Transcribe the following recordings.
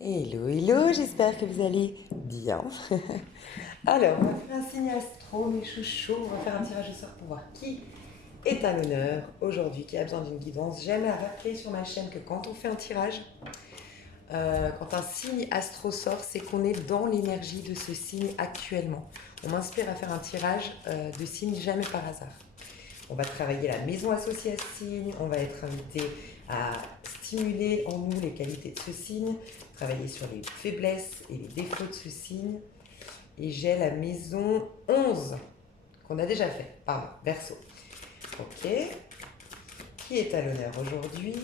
Hello, hello, j'espère que vous allez bien. Alors, on va faire un signe astro, mes chouchous. On va faire un tirage au sort pour voir qui est à l'honneur aujourd'hui, qui a besoin d'une guidance. J'aime à rappeler sur ma chaîne que quand on fait un tirage, quand un signe astro sort, c'est qu'on est dans l'énergie de ce signe actuellement. On m'inspire à faire un tirage de signes jamais par hasard. On va travailler la maison associée à ce signe, on va être invité à stimuler en nous les qualités de ce signe, travailler sur les faiblesses et les défauts de ce signe. Et j'ai la maison 11 qu'on a déjà fait, pardon, Verseau. Ok, qui est à l'honneur aujourd'hui?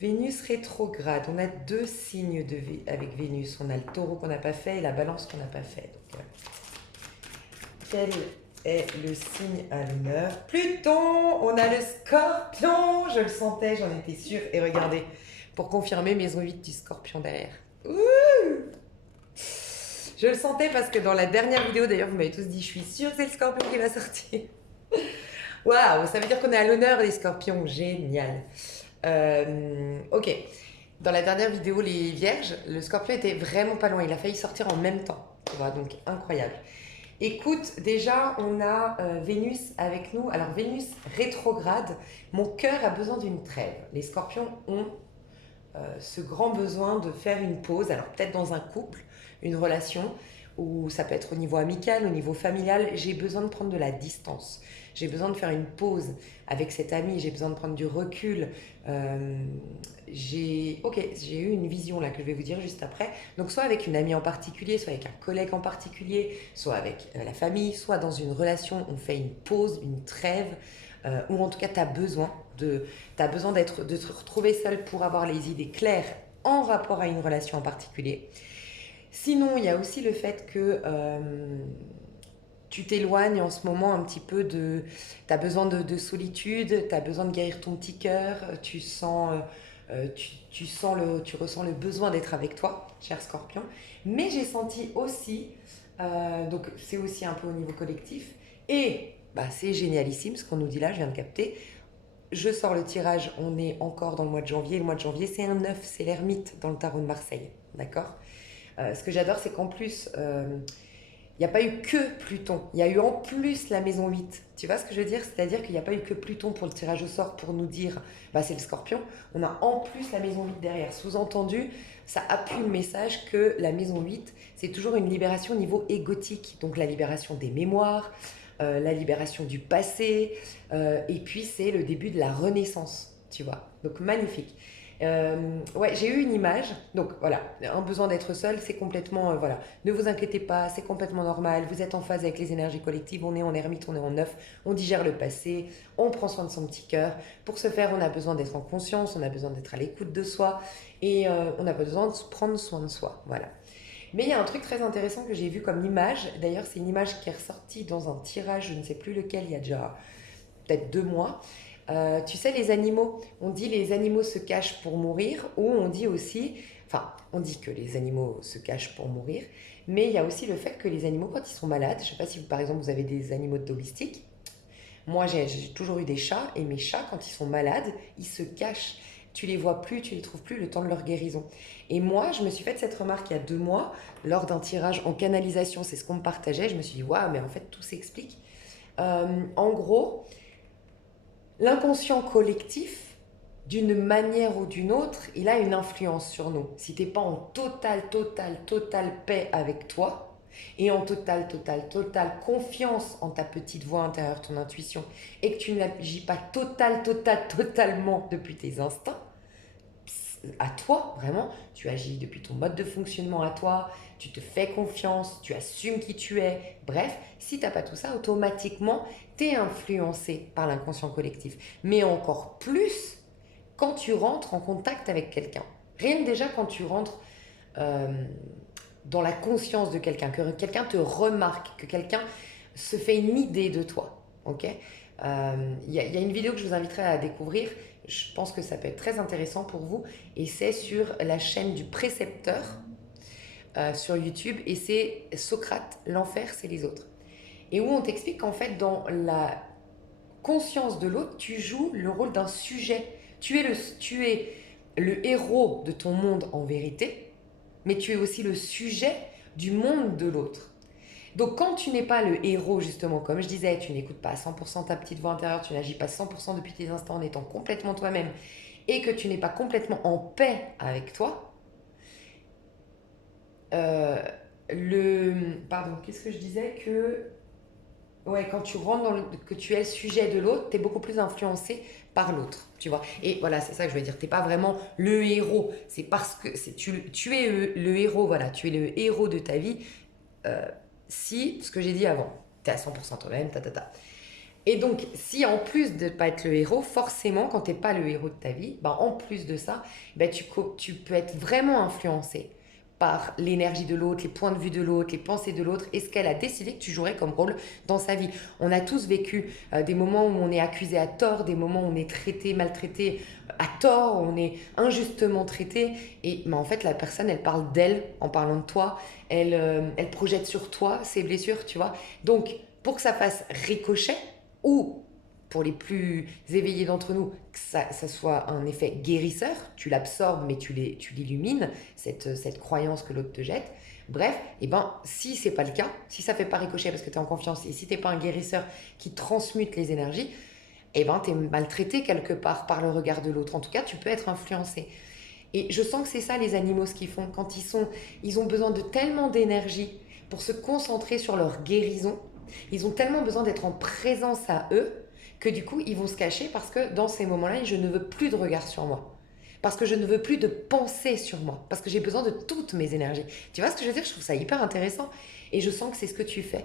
Vénus rétrograde. On a deux signes avec Vénus. On a le taureau qu'on n'a pas fait et la balance qu'on n'a pas fait. Donc, quel est le signe à l'honneur? Pluton. On a le scorpion. Je le sentais, j'en étais sûre. Et regardez, pour confirmer, maison 8 du scorpion derrière. Ouh, je le sentais parce que dans la dernière vidéo, d'ailleurs, vous m'avez tous dit, je suis sûre que c'est le scorpion qui va sortir. Waouh, ça veut dire qu'on est à l'honneur des scorpions. Génial. Ok. Dans la dernière vidéo, les vierges, le scorpion était vraiment pas loin. Il a failli sortir en même temps. Tu vois, donc incroyable. Écoute, déjà, on a Vénus avec nous. Alors, Vénus rétrograde. Mon cœur a besoin d'une trêve. Les scorpions ont ce grand besoin de faire une pause. Alors, peut-être dans un couple, une relation, ou ça peut être au niveau amical, au niveau familial. J'ai besoin de prendre de la distance. J'ai besoin de faire une pause avec cet ami. J'ai besoin de prendre du recul. J'ai eu une vision là que je vais vous dire juste après. Donc soit avec une amie en particulier, soit avec un collègue en particulier, soit avec la famille, soit dans une relation, on fait une pause, une trêve, ou en tout cas t'as besoin de te retrouver seul pour avoir les idées claires en rapport à une relation en particulier. Sinon, il y a aussi le fait que tu t'éloignes en ce moment un petit peu de... Tu as besoin de solitude, tu as besoin de guérir ton petit cœur, tu ressens le besoin d'être avec toi, cher Scorpion. Mais j'ai senti aussi, donc c'est aussi un peu au niveau collectif, et bah, c'est génialissime ce qu'on nous dit là, je viens de capter. Je sors le tirage, on est encore dans le mois de janvier. Le mois de janvier, c'est un 9, c'est l'ermite dans le tarot de Marseille. D'accord. Ce que j'adore, c'est qu'en plus, il n'y a pas eu que Pluton, il y a eu en plus la maison 8. Tu vois ce que je veux dire? C'est-à-dire qu'il n'y a pas eu que Pluton pour le tirage au sort pour nous dire bah c'est le scorpion. On a en plus la maison 8 derrière. Sous-entendu, ça appuie le message que la maison 8, c'est toujours une libération au niveau égotique. Donc la libération des mémoires, la libération du passé, et puis c'est le début de la renaissance. Tu vois? Donc magnifique. Ouais, j'ai eu une image. Donc voilà, un besoin d'être seul, c'est complètement voilà. Ne vous inquiétez pas, c'est complètement normal. Vous êtes en phase avec les énergies collectives. On est en ermite, on est en neuf. On digère le passé. On prend soin de son petit cœur. Pour ce faire, on a besoin d'être en conscience. On a besoin d'être à l'écoute de soi et on a besoin de prendre soin de soi. Voilà. Mais il y a un truc très intéressant que j'ai vu comme image. D'ailleurs, c'est une image qui est ressortie dans un tirage, je ne sais plus lequel, il y a déjà peut-être 2 mois. Tu sais, les animaux, on dit les animaux se cachent pour mourir, ou on dit aussi, enfin, on dit que les animaux se cachent pour mourir, mais il y a aussi le fait que les animaux, quand ils sont malades, je ne sais pas si vous, par exemple, vous avez des animaux domestiques, moi j'ai toujours eu des chats, et mes chats, quand ils sont malades, ils se cachent. Tu les vois plus, tu les trouves plus le temps de leur guérison. Et moi, je me suis fait cette remarque il y a 2 mois, lors d'un tirage en canalisation, c'est ce qu'on me partageait, je me suis dit, waouh, mais en fait, tout s'explique. En gros, l'inconscient collectif, d'une manière ou d'une autre, il a une influence sur nous. Si tu n'es pas en totale paix avec toi, et en totale confiance en ta petite voix intérieure, ton intuition, et que tu n'agis pas totalement depuis tes instincts, à toi, vraiment, tu agis depuis ton mode de fonctionnement à toi, tu te fais confiance, tu assumes qui tu es. Bref, si tu n'as pas tout ça, automatiquement, tu es influencé par l'inconscient collectif. Mais encore plus quand tu rentres en contact avec quelqu'un. Rien que déjà quand tu rentres euh, dans la conscience de quelqu'un, que quelqu'un te remarque, que quelqu'un se fait une idée de toi. Ok. Y a une vidéo que je vous inviterai à découvrir. Je pense que ça peut être très intéressant pour vous. Et c'est sur la chaîne du précepteur sur YouTube. Et c'est Socrate, l'enfer, c'est les autres. Et où on t'explique qu'en fait, dans la conscience de l'autre, tu joues le rôle d'un sujet. Tu es le héros de ton monde en vérité, mais tu es aussi le sujet du monde de l'autre. Donc quand tu n'es pas le héros, justement, comme je disais, tu n'écoutes pas à 100% ta petite voix intérieure, tu n'agis pas 100% depuis tes instants en étant complètement toi-même, et que tu n'es pas complètement en paix avec toi, euh, Pardon, qu'est-ce que je disais que... Ouais, quand tu rentres que tu es le sujet de l'autre, tu es beaucoup plus influencé par l'autre, tu vois. Et voilà, c'est ça que je veux dire. Tu n'es pas vraiment le héros. C'est parce que tu es le héros, voilà. Tu es le héros de ta vie. euh, Si, ce que j'ai dit avant, tu es à 100% toi-même, ta, ta, ta. Et donc, si en plus de ne pas être le héros, forcément, quand tu n'es pas le héros de ta vie, ben, en plus de ça, ben, tu peux être vraiment influencé par l'énergie de l'autre, les points de vue de l'autre, les pensées de l'autre, et ce qu'elle a décidé que tu jouerais comme rôle dans sa vie. On a tous vécu des moments où on est accusé à tort, des moments où on est traité, maltraité à tort, où on est injustement traité, et ben, en fait, la personne, elle parle d'elle en parlant de toi, elle projette sur toi ses blessures, tu vois. Donc, pour que ça fasse ricochet, ou pour les plus éveillés d'entre nous, que ça soit un effet guérisseur, tu l'absorbes mais tu l'illumines, cette croyance que l'autre te jette. Bref, et ben, si c'est pas le cas, si ça fait pas ricochet parce que tu es en confiance et si t'es pas un guérisseur qui transmute les énergies, et ben tu es maltraité quelque part par le regard de l'autre. En tout cas, tu peux être influencé. Et je sens que c'est ça les animaux ce qu'ils font quand ils ont besoin de tellement d'énergie pour se concentrer sur leur guérison. Ils ont tellement besoin d'être en présence à eux que du coup ils vont se cacher parce que dans ces moments-là, je ne veux plus de regard sur moi. Parce que je ne veux plus de pensée sur moi. Parce que j'ai besoin de toutes mes énergies. Tu vois ce que je veux dire? Je trouve ça hyper intéressant. Et je sens que c'est ce que tu fais.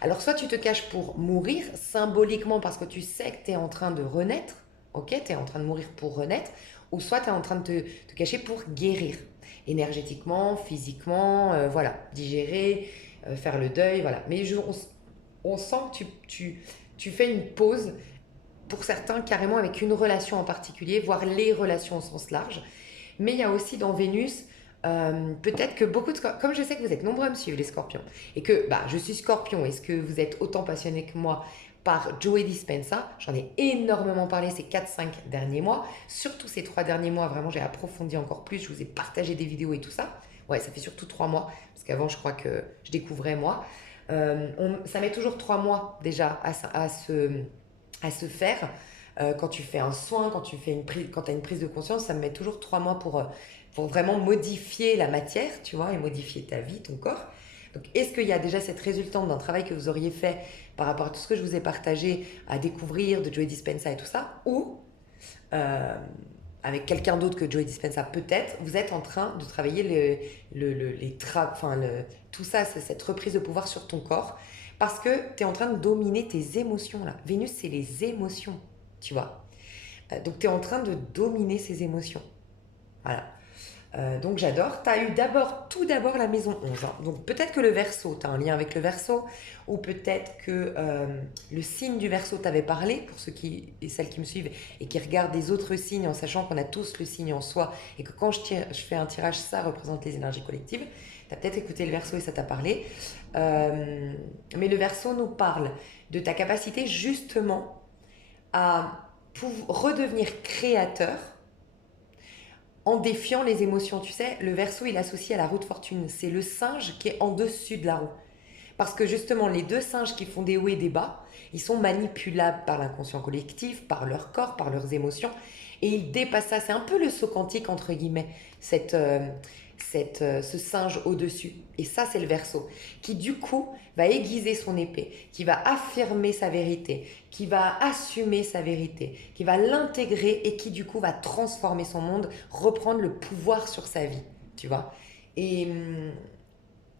Alors soit tu te caches pour mourir, symboliquement parce que tu sais que tu es en train de renaître, ok, tu es en train de mourir pour renaître, ou soit tu es en train de te cacher pour guérir, énergétiquement, physiquement, voilà, digérer, faire le deuil, voilà. Mais on sent que tu fais une pause, pour certains carrément avec une relation en particulier, voire les relations au sens large. Mais il y a aussi dans Vénus, peut-être que beaucoup de comme je sais que vous êtes nombreux à me suivre les scorpions, et que bah, je suis scorpion, est-ce que vous êtes autant passionné que moi par Joey Dispenza, j'en ai énormément parlé ces 4-5 derniers mois, surtout ces 3 derniers mois, vraiment j'ai approfondi encore plus, je vous ai partagé des vidéos et tout ça. Ouais, ça fait surtout 3 mois, parce qu'avant je crois que je découvrais moi. Ça met toujours 3 mois déjà à se faire. Quand tu fais un soin, quand tu as une prise de conscience, ça me met toujours 3 mois pour vraiment modifier la matière, tu vois, et modifier ta vie, ton corps. Donc, est-ce qu'il y a déjà cette résultante d'un travail que vous auriez fait par rapport à tout ce que je vous ai partagé à découvrir de Joey Dispenza et tout ça, ou euh, avec quelqu'un d'autre que Joey Dispenza peut-être, vous êtes en train de travailler tout ça, cette reprise de pouvoir sur ton corps, parce que tu es en train de dominer tes émotions là. Vénus, c'est les émotions, tu vois. Donc tu es en train de dominer ces émotions. Voilà. Donc j'adore. Tu as eu tout d'abord la maison 11, hein. Donc peut-être que le Verseau, tu as un lien avec le Verseau, ou peut-être que le signe du Verseau t'avait parlé, pour ceux et celles qui me suivent et qui regardent des autres signes en sachant qu'on a tous le signe en soi et que quand je fais un tirage, ça représente les énergies collectives. Tu as peut-être écouté le Verseau et ça t'a parlé. Mais le Verseau nous parle de ta capacité justement à redevenir créateur en défiant les émotions. Tu sais, le Verseau, il associe à la roue de fortune. C'est le singe qui est en dessus de la roue. Parce que justement, les deux singes qui font des hauts et des bas, ils sont manipulables par l'inconscient collectif, par leur corps, par leurs émotions. Et ils dépassent ça. C'est un peu le saut quantique, entre guillemets, ce singe au-dessus. Et ça, c'est le Verseau, qui du coup va aiguiser son épée, qui va affirmer sa vérité, qui va assumer sa vérité, qui va l'intégrer et qui du coup va transformer son monde, reprendre le pouvoir sur sa vie, tu vois. Et,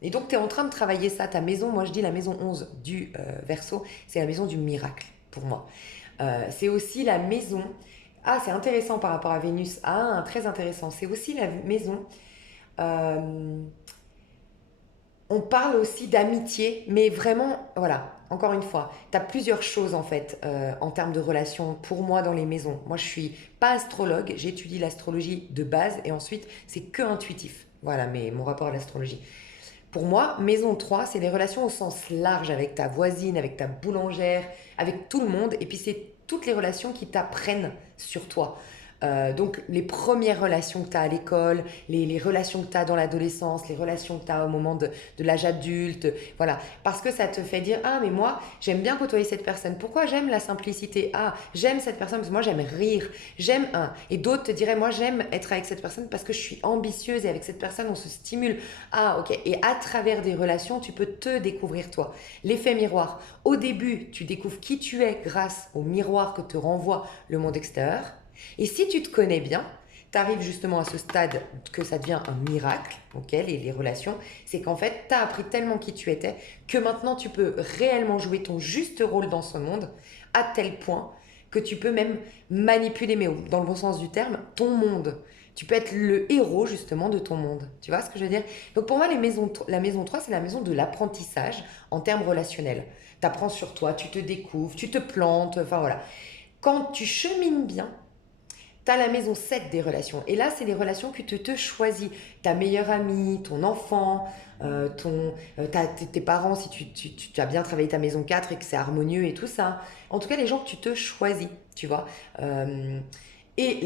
et donc, tu es en train de travailler ça, ta maison, moi je dis la maison 11 du Verseau, c'est la maison du miracle pour moi. C'est aussi la maison... Ah, c'est intéressant par rapport à Vénus. Ah, très intéressant. C'est aussi la maison... Euh, on parle aussi d'amitié, mais vraiment, voilà, encore une fois, tu as plusieurs choses en fait en termes de relations pour moi dans les maisons. Moi, je suis pas astrologue, j'étudie l'astrologie de base et ensuite, c'est que intuitif. Voilà, mais mon rapport à l'astrologie. Pour moi, maison 3, c'est les relations au sens large avec ta voisine, avec ta boulangère, avec tout le monde. Et puis, c'est toutes les relations qui t'apprennent sur toi. Donc les premières relations que tu as à l'école, les relations que tu as dans l'adolescence, les relations que tu as au moment de l'âge adulte, voilà. Parce que ça te fait dire, ah mais moi j'aime bien côtoyer cette personne. Pourquoi j'aime la simplicité? Ah, j'aime cette personne parce que moi j'aime rire, j'aime un. Et d'autres te diraient, moi j'aime être avec cette personne parce que je suis ambitieuse et avec cette personne on se stimule. Ah ok. Et à travers des relations, tu peux te découvrir toi. L'effet miroir. Au début, tu découvres qui tu es grâce au miroir que te renvoie le monde extérieur. Et si tu te connais bien, tu arrives justement à ce stade que ça devient un miracle, ok, les relations, c'est qu'en fait, tu as appris tellement qui tu étais que maintenant tu peux réellement jouer ton juste rôle dans ce monde à tel point que tu peux même manipuler, mais dans le bon sens du terme, ton monde. Tu peux être le héros justement de ton monde. Tu vois ce que je veux dire? Donc pour moi, la maison 3, c'est la maison de l'apprentissage en termes relationnels. Tu apprends sur toi, tu te découvres, tu te plantes, enfin voilà. Quand tu chemines bien, tu as la maison 7 des relations. Et là, c'est les relations que tu te choisis. Ta meilleure amie, ton enfant, tes parents, si tu as bien travaillé ta maison 4 et que c'est harmonieux et tout ça. En tout cas, les gens que tu te choisis, tu vois. Et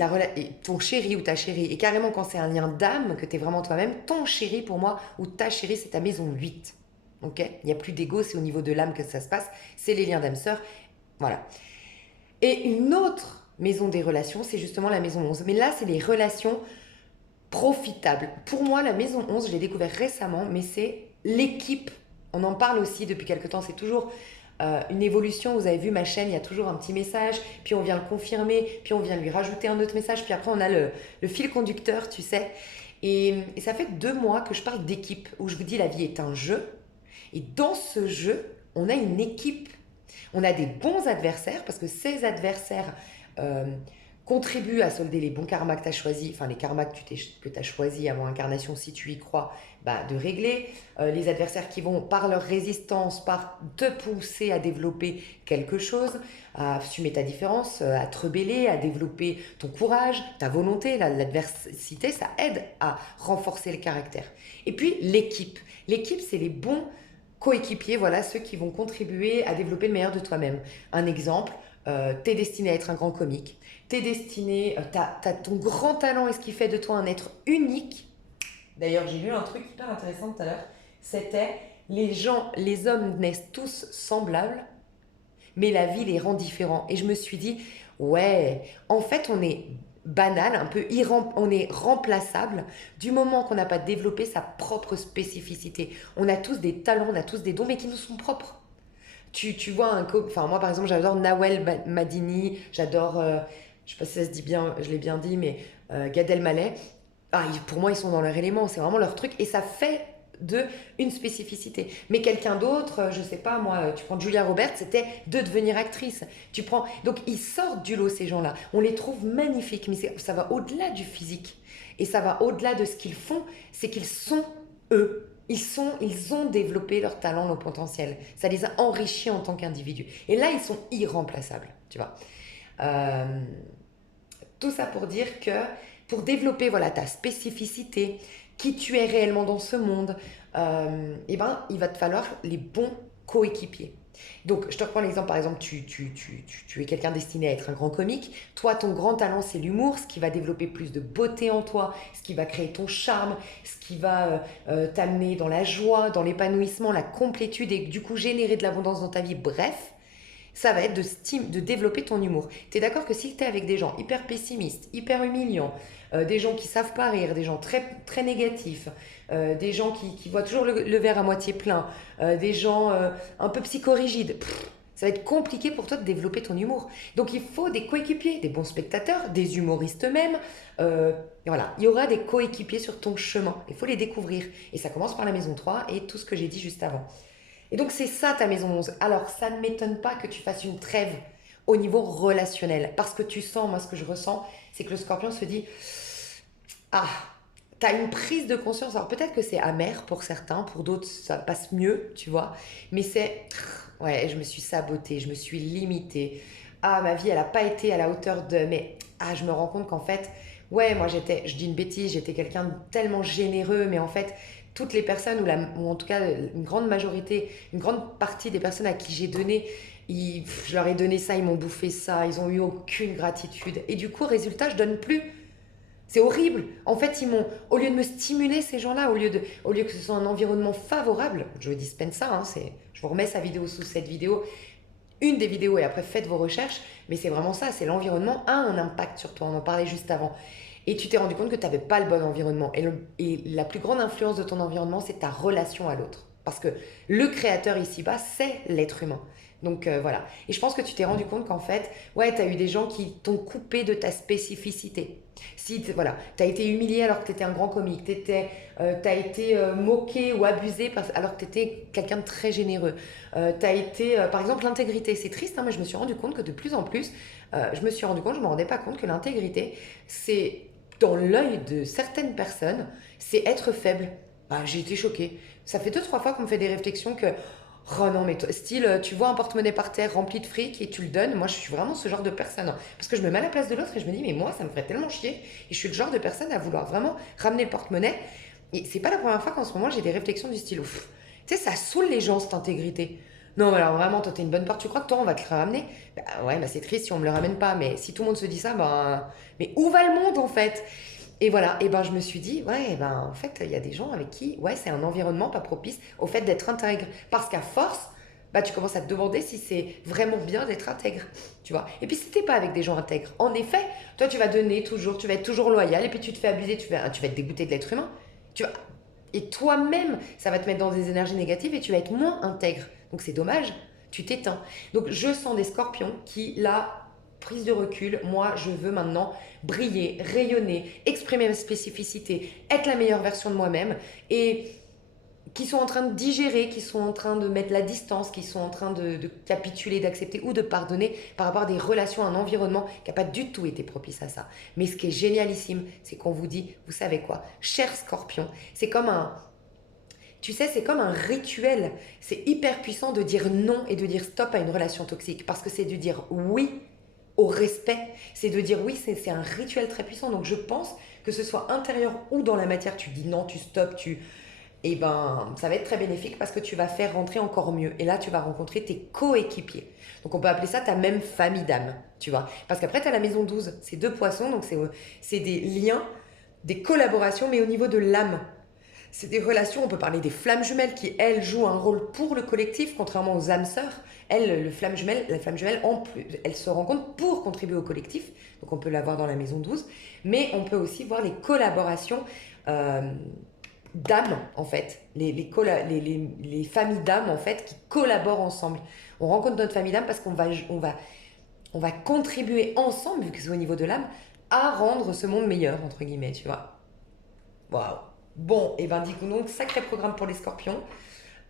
ton chéri ou ta chérie. Et carrément, quand c'est un lien d'âme, que tu es vraiment toi-même, ton chéri pour moi, ou ta chérie, c'est ta maison 8. Ok. Il n'y a plus d'ego, c'est au niveau de l'âme que ça se passe. C'est les liens d'âme sœur. Voilà. Et une autre maison des relations, c'est justement la maison 11. Mais là, c'est les relations profitables. Pour moi, la maison 11, je l'ai découvert récemment, mais c'est l'équipe. On en parle aussi depuis quelque temps. C'est toujours une évolution. Vous avez vu ma chaîne, il y a toujours un petit message, puis on vient le confirmer, puis on vient lui rajouter un autre message, puis après on a le fil conducteur, tu sais. Et ça fait 2 mois que je parle d'équipe, où je vous dis la vie est un jeu. Et dans ce jeu, on a une équipe. On a des bons adversaires parce que ces adversaires euh, contribuent à solder les bons karmas que tu as choisis, enfin les karmas que tu as choisis avant incarnation si tu y crois, bah, de régler. Les adversaires qui vont, par leur résistance, par te pousser à développer quelque chose, à assumer ta différence, à te rebeller, à développer ton courage, ta volonté. L'adversité, ça aide à renforcer le caractère. Et puis l'équipe. L'équipe, c'est les bons coéquipiers, voilà, ceux qui vont contribuer à développer le meilleur de toi-même. Un exemple, t'es destiné à être un grand comique, t'es destiné, t'as ton grand talent et ce qui fait de toi un être unique. D'ailleurs, j'ai lu un truc hyper intéressant tout à l'heure, c'était les hommes naissent tous semblables, mais la vie les rend différents. Et je me suis dit, ouais, en fait, on est banal, un peu on est remplaçable du moment qu'on n'a pas développé sa propre spécificité. On a tous des talents, on a tous des dons, mais qui nous sont propres. Tu vois enfin moi par exemple j'adore Nawel Madini, j'adore, je sais pas si ça se dit bien, je l'ai bien dit, mais Gad Elmaleh. Ah, pour moi ils sont dans leur élément, c'est vraiment leur truc et ça fait de une spécificité. Mais quelqu'un d'autre, je sais pas moi, tu prends Julia Roberts, c'était de devenir actrice. Tu prends, donc ils sortent du lot ces gens-là. On les trouve magnifiques, mais ça va au-delà du physique et ça va au-delà de ce qu'ils font, c'est qu'ils sont eux. Ils ont développé leur talent, leur potentiel. Ça les a enrichis en tant qu'individus. Et là, ils sont irremplaçables, tu vois. Euh, Tout ça pour dire que pour développer voilà, ta spécificité, qui tu es réellement dans ce monde, eh ben, il va te falloir les bons coéquipiers. Donc, je te reprends l'exemple, par exemple, tu es quelqu'un destiné à être un grand comique. Toi, ton grand talent, c'est l'humour, ce qui va développer plus de beauté en toi, ce qui va créer ton charme, ce qui va t'amener dans la joie, dans l'épanouissement, la complétude et du coup générer de l'abondance dans ta vie. Bref, ça va être de développer ton humour. Tu es d'accord que si tu es avec des gens hyper pessimistes, hyper humiliants, des gens qui savent pas rire, des gens très, très négatifs, des gens qui voient toujours le verre à moitié plein, des gens un peu psychorigides, ça va être compliqué pour toi de développer ton humour. Donc il faut des coéquipiers, des bons spectateurs, des humoristes même. Et voilà, il y aura des coéquipiers sur ton chemin. Il faut les découvrir. Et ça commence par la maison 3 et tout ce que j'ai dit juste avant. Et donc c'est ça ta maison 11. Alors ça ne m'étonne pas que tu fasses une trêve au niveau relationnel. Parce que tu sens, moi ce que je ressens, c'est que le scorpion se dit, ah, tu as une prise de conscience. Alors peut-être que c'est amer pour certains, pour d'autres ça passe mieux, tu vois. Mais c'est, ouais, je me suis sabotée, je me suis limitée. Ah, ma vie, elle n'a pas été à la hauteur de... Mais, ah, je me rends compte qu'en fait, ouais, moi je dis une bêtise, j'étais quelqu'un de tellement généreux, mais en fait, toutes les personnes, ou en tout cas une grande majorité, une grande partie des personnes à qui j'ai donné, Je leur ai donné ça, ils m'ont bouffé ça, ils ont eu aucune gratitude. Et du coup, résultat, je donne plus. C'est horrible. En fait, au lieu de me stimuler, ces gens-là, au lieu que ce soit un environnement favorable, je dispense ça, hein, je vous remets sa vidéo sous cette vidéo, une des vidéos, et après faites vos recherches, mais c'est vraiment ça, c'est l'environnement a un impact sur toi, on en parlait juste avant. Et tu t'es rendu compte que tu n'avais pas le bon environnement. Et la plus grande influence de ton environnement, c'est ta relation à l'autre. Parce que le créateur ici-bas, c'est l'être humain. Donc voilà. Et je pense que tu t'es rendu compte qu'en fait, ouais, tu as eu des gens qui t'ont coupé de ta spécificité. Si voilà, tu as été humilié alors que tu étais un grand comique, tu as été moqué ou abusé alors que tu étais quelqu'un de très généreux. Tu as été, par exemple, l'intégrité. C'est triste, hein, mais je me suis rendu compte que de plus en plus, je me suis rendu compte, je ne me rendais pas compte que l'intégrité, c'est dans l'œil de certaines personnes, c'est être faible. Bah, j'ai été choquée. Ça fait 2, 3 fois qu'on me fait des réflexions que oh non, mais style, tu vois un porte-monnaie par terre rempli de fric et tu le donnes. Moi, je suis vraiment ce genre de personne, hein. Parce que je me mets à la place de l'autre et je me dis, mais moi, ça me ferait tellement chier. Et je suis le genre de personne à vouloir vraiment ramener le porte-monnaie. Et c'est pas la première fois qu'en ce moment, j'ai des réflexions du style, ouf, tu sais, ça saoule les gens, cette intégrité. Non, mais alors vraiment, toi, t'es une bonne porte. Tu crois que toi, on va te le ramener? Bah ouais, bah c'est triste si on me le ramène pas. Mais si tout le monde se dit ça, bah. Mais où va le monde, en fait? Et voilà, et ben je me suis dit, ouais, ben en fait, il y a des gens avec qui, ouais, c'est un environnement pas propice au fait d'être intègre. Parce qu'à force, bah tu commences à te demander si c'est vraiment bien d'être intègre, tu vois. Et puis si t'es pas avec des gens intègres, en effet, toi tu vas donner toujours, tu vas être toujours loyal, et puis tu te fais abuser, tu vas être dégoûté de l'être humain. Tu vas, et toi-même, ça va te mettre dans des énergies négatives et tu vas être moins intègre. Donc c'est dommage, tu t'éteins. Donc je sens des scorpions qui, là, prise de recul, moi je veux maintenant briller, rayonner, exprimer ma spécificité, être la meilleure version de moi-même et qui sont en train de digérer, qui sont en train de mettre la distance, qui sont en train de capituler, d'accepter ou de pardonner par rapport à des relations, à un environnement qui n'a pas du tout été propice à ça. Mais ce qui est génialissime, c'est qu'on vous dit, vous savez quoi, cher Scorpion, c'est comme un, tu sais, c'est comme un rituel. C'est hyper puissant de dire non et de dire stop à une relation toxique parce que c'est de dire oui au respect. C'est de dire oui, c'est un rituel très puissant. Donc je pense que ce soit intérieur ou dans la matière, tu dis non, tu stops, eh ben, ça va être très bénéfique parce que tu vas faire rentrer encore mieux. Et là, tu vas rencontrer tes coéquipiers. Donc, on peut appeler ça ta même famille d'âme, tu vois. Parce qu'après, tu as la maison 12, c'est 2 poissons, donc c'est des liens, des collaborations, mais au niveau de l'âme. C'est des relations, on peut parler des flammes jumelles qui, elles, jouent un rôle pour le collectif, contrairement aux âmes sœurs. Elles, la flamme jumelle, en plus, elle se rencontre pour contribuer au collectif. Donc, on peut la voir dans la maison 12. Mais on peut aussi voir les collaborations d'âmes, en fait. Les familles d'âmes, en fait, qui collaborent ensemble. On rencontre notre famille d'âmes parce qu'on va contribuer ensemble, vu que c'est au niveau de l'âme, à rendre ce monde meilleur, entre guillemets, tu vois. Waouh! Bon, et ben, dis donc, sacré programme pour les scorpions.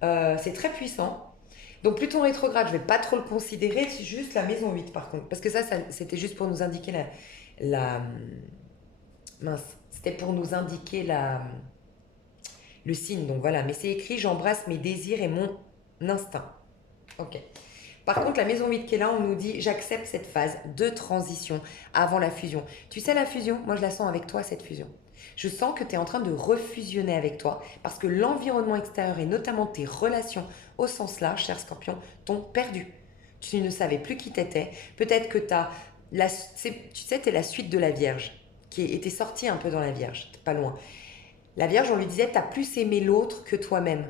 C'est très puissant. Donc, Pluton rétrograde, je vais pas trop le considérer, c'est juste la maison 8 par contre. Parce que ça c'était juste pour nous indiquer la mince, c'était pour nous indiquer le signe. Donc voilà, mais c'est écrit, j'embrasse mes désirs et mon instinct. Ok. Par contre, la maison 8 qui est là, on nous dit, j'accepte cette phase de transition avant la fusion. Tu sais, la fusion, moi je la sens avec toi, cette fusion. Je sens que tu es en train de refusionner avec toi parce que l'environnement extérieur et notamment tes relations au sens large, cher Scorpion, t'ont perdu. Tu ne savais plus qui t'étais. Peut-être que tu sais, tu es la suite de la Vierge qui était sortie un peu dans la Vierge, pas loin. La Vierge, on lui disait, tu as plus aimé l'autre que toi-même.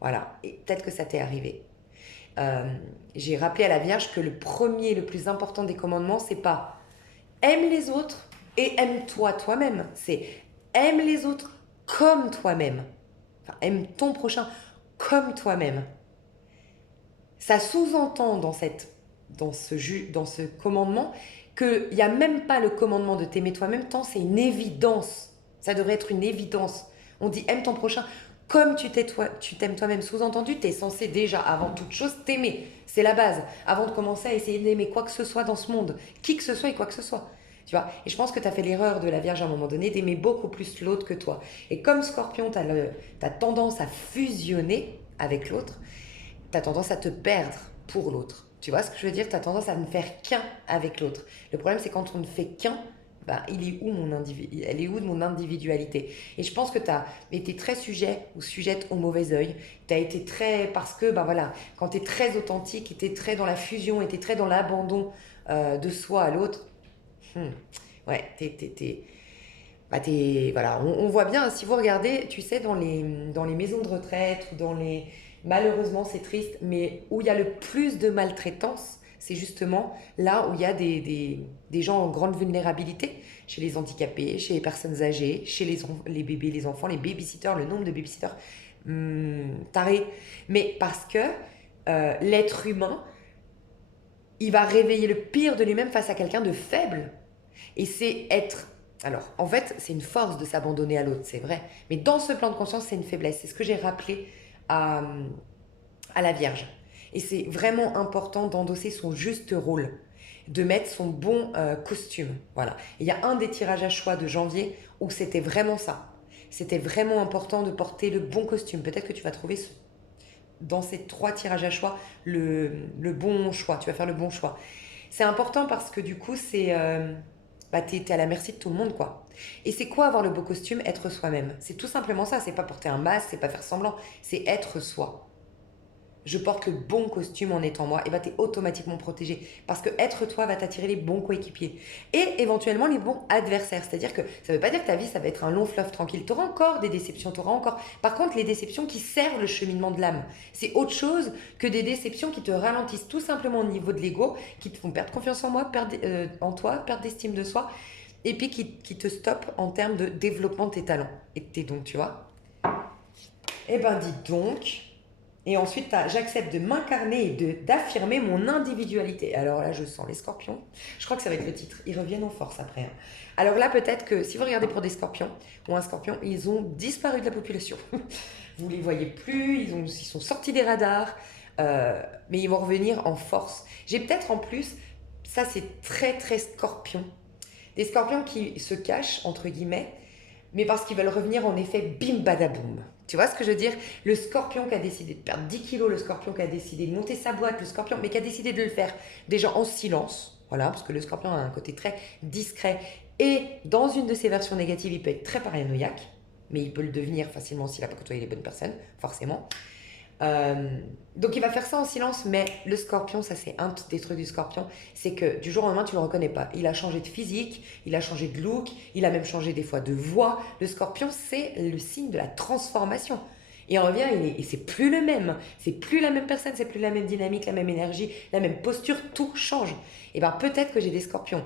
Voilà, et peut-être que ça t'est arrivé. J'ai rappelé à la Vierge que le premier, le plus important des commandements, c'est pas aime les autres et aime-toi toi-même. C'est aime les autres comme toi-même. Enfin, aime ton prochain comme toi-même. Ça sous-entend dans ce commandement qu'il n'y a même pas le commandement de t'aimer toi-même, tant c'est une évidence. Ça devrait être une évidence. On dit aime ton prochain comme tu t'aimes toi-même. Sous-entendu, tu es censé déjà, avant toute chose, t'aimer. C'est la base. Avant de commencer à essayer d'aimer quoi que ce soit dans ce monde. Qui que ce soit et quoi que ce soit. Tu vois. Et je pense que tu as fait l'erreur de la Vierge à un moment donné d'aimer beaucoup plus l'autre que toi. Et comme Scorpion, tu as tendance à fusionner avec l'autre, tu as tendance à te perdre pour l'autre. Tu vois ce que je veux dire? Tu as tendance à ne faire qu'un avec l'autre. Le problème, c'est quand on ne fait qu'un, bah, elle est où de mon individualité? Et je pense que tu as été très sujet ou sujette au mauvais œil. Tu as été très. Parce que, bah voilà, quand tu es très authentique, tu es très dans la fusion, et tu es très dans l'abandon de soi à l'autre, hmm, ouais, bah, voilà, on voit bien, si vous regardez, tu sais, dans les maisons de retraite ou dans les. Malheureusement, c'est triste, mais où il y a le plus de maltraitance, c'est justement là où il y a des gens en grande vulnérabilité, chez les handicapés, chez les personnes âgées, chez les bébés, les enfants, les babysitters, le nombre de babysitters tarés. Mais parce que l'être humain, il va réveiller le pire de lui-même face à quelqu'un de faible. Et c'est être. Alors, en fait, c'est une force de s'abandonner à l'autre, c'est vrai. Mais dans ce plan de conscience, c'est une faiblesse. C'est ce que j'ai rappelé à, à la Vierge. Et c'est vraiment important d'endosser son juste rôle, de mettre son bon costume. Voilà. Il y a un des tirages à choix de janvier où c'était vraiment ça. C'était vraiment important de porter le bon costume. Peut-être que tu vas trouver dans ces 3 tirages à choix le bon choix. Tu vas faire le bon choix. C'est important parce que du coup, bah, t'es à la merci de tout le monde, quoi. Et c'est quoi avoir le beau costume? Être soi-même. C'est tout simplement ça. C'est pas porter un masque, c'est pas faire semblant. C'est être soi. Je porte le bon costume en étant moi, et bah t'es automatiquement protégé. Parce que être toi va t'attirer les bons coéquipiers. Et éventuellement les bons adversaires. C'est-à-dire que ça veut pas dire que ta vie, ça va être un long fleuve tranquille. T'auras encore des déceptions, t'auras encore. Par contre, les déceptions qui servent le cheminement de l'âme, c'est autre chose que des déceptions qui te ralentissent tout simplement au niveau de l'ego, qui te font perdre confiance en en toi, perdre d'estime de soi, et puis qui te stoppent en termes de développement de tes talents et de tes dons, tu vois. Eh ben dis donc. Et ensuite, j'accepte de m'incarner et d'affirmer mon individualité. Alors là, je sens les scorpions. Je crois que ça va être le titre. Ils reviennent en force après, hein. Alors là, peut-être que si vous regardez pour des scorpions ou un scorpion, ils ont disparu de la population. Vous ne les voyez plus, ils sont sortis des radars, mais ils vont revenir en force. J'ai peut-être en plus, ça c'est très très scorpion, des scorpions qui se cachent, entre guillemets, mais parce qu'ils veulent revenir en effet bim badaboum. Tu vois ce que je veux dire? Le scorpion qui a décidé de perdre 10 kilos, le scorpion qui a décidé de monter sa boîte, le scorpion, mais qui a décidé de le faire déjà en silence, voilà, parce que le scorpion a un côté très discret, et dans une de ses versions négatives, il peut être très paranoïaque, mais il peut le devenir facilement s'il n'a pas côtoyé les bonnes personnes, forcément. Donc il va faire ça en silence, mais le scorpion, ça c'est un des trucs du scorpion, c'est que du jour au lendemain tu le reconnais pas. Il a changé de physique, il a changé de look, il a même changé des fois de voix. Le scorpion, c'est le signe de la transformation. Et on revient, et c'est plus le même, c'est plus la même personne, c'est plus la même dynamique, la même énergie, la même posture, tout change. Et bien peut-être que j'ai des scorpions.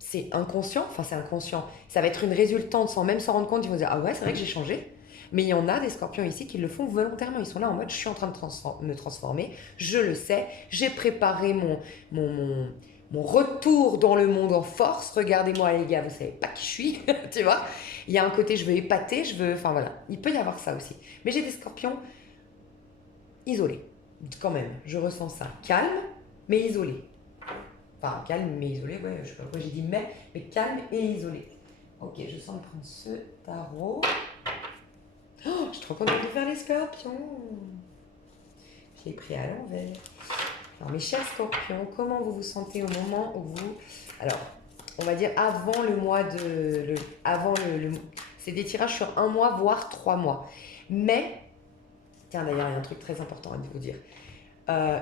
C'est inconscient, enfin c'est inconscient. Ça va être une résultante sans même s'en rendre compte. Ils vont dire ah ouais, c'est vrai que j'ai changé. Mais il y en a des scorpions ici qui le font volontairement. Ils sont là en mode je suis en train de me transformer, je le sais, j'ai préparé mon retour dans le monde en force. Regardez-moi les gars, vous savez pas qui je suis, tu vois. Il y a un côté je veux épater, je veux. Enfin voilà, il peut y avoir ça aussi. Mais j'ai des scorpions isolés, quand même. Je ressens ça. Calme, mais isolé. Enfin calme, mais isolé, ouais, je sais pas pourquoi j'ai dit mais calme et isolé. Ok, je sens prendre ce tarot. Oh, je suis trop contente de faire les scorpions. Je l'ai pris à l'envers. Alors, mes chers scorpions, comment vous vous sentez au moment où vous... Alors, on va dire avant le mois de... c'est des tirages sur 1 mois, voire 3 mois. Mais, tiens d'ailleurs, il y a un truc très important à vous dire.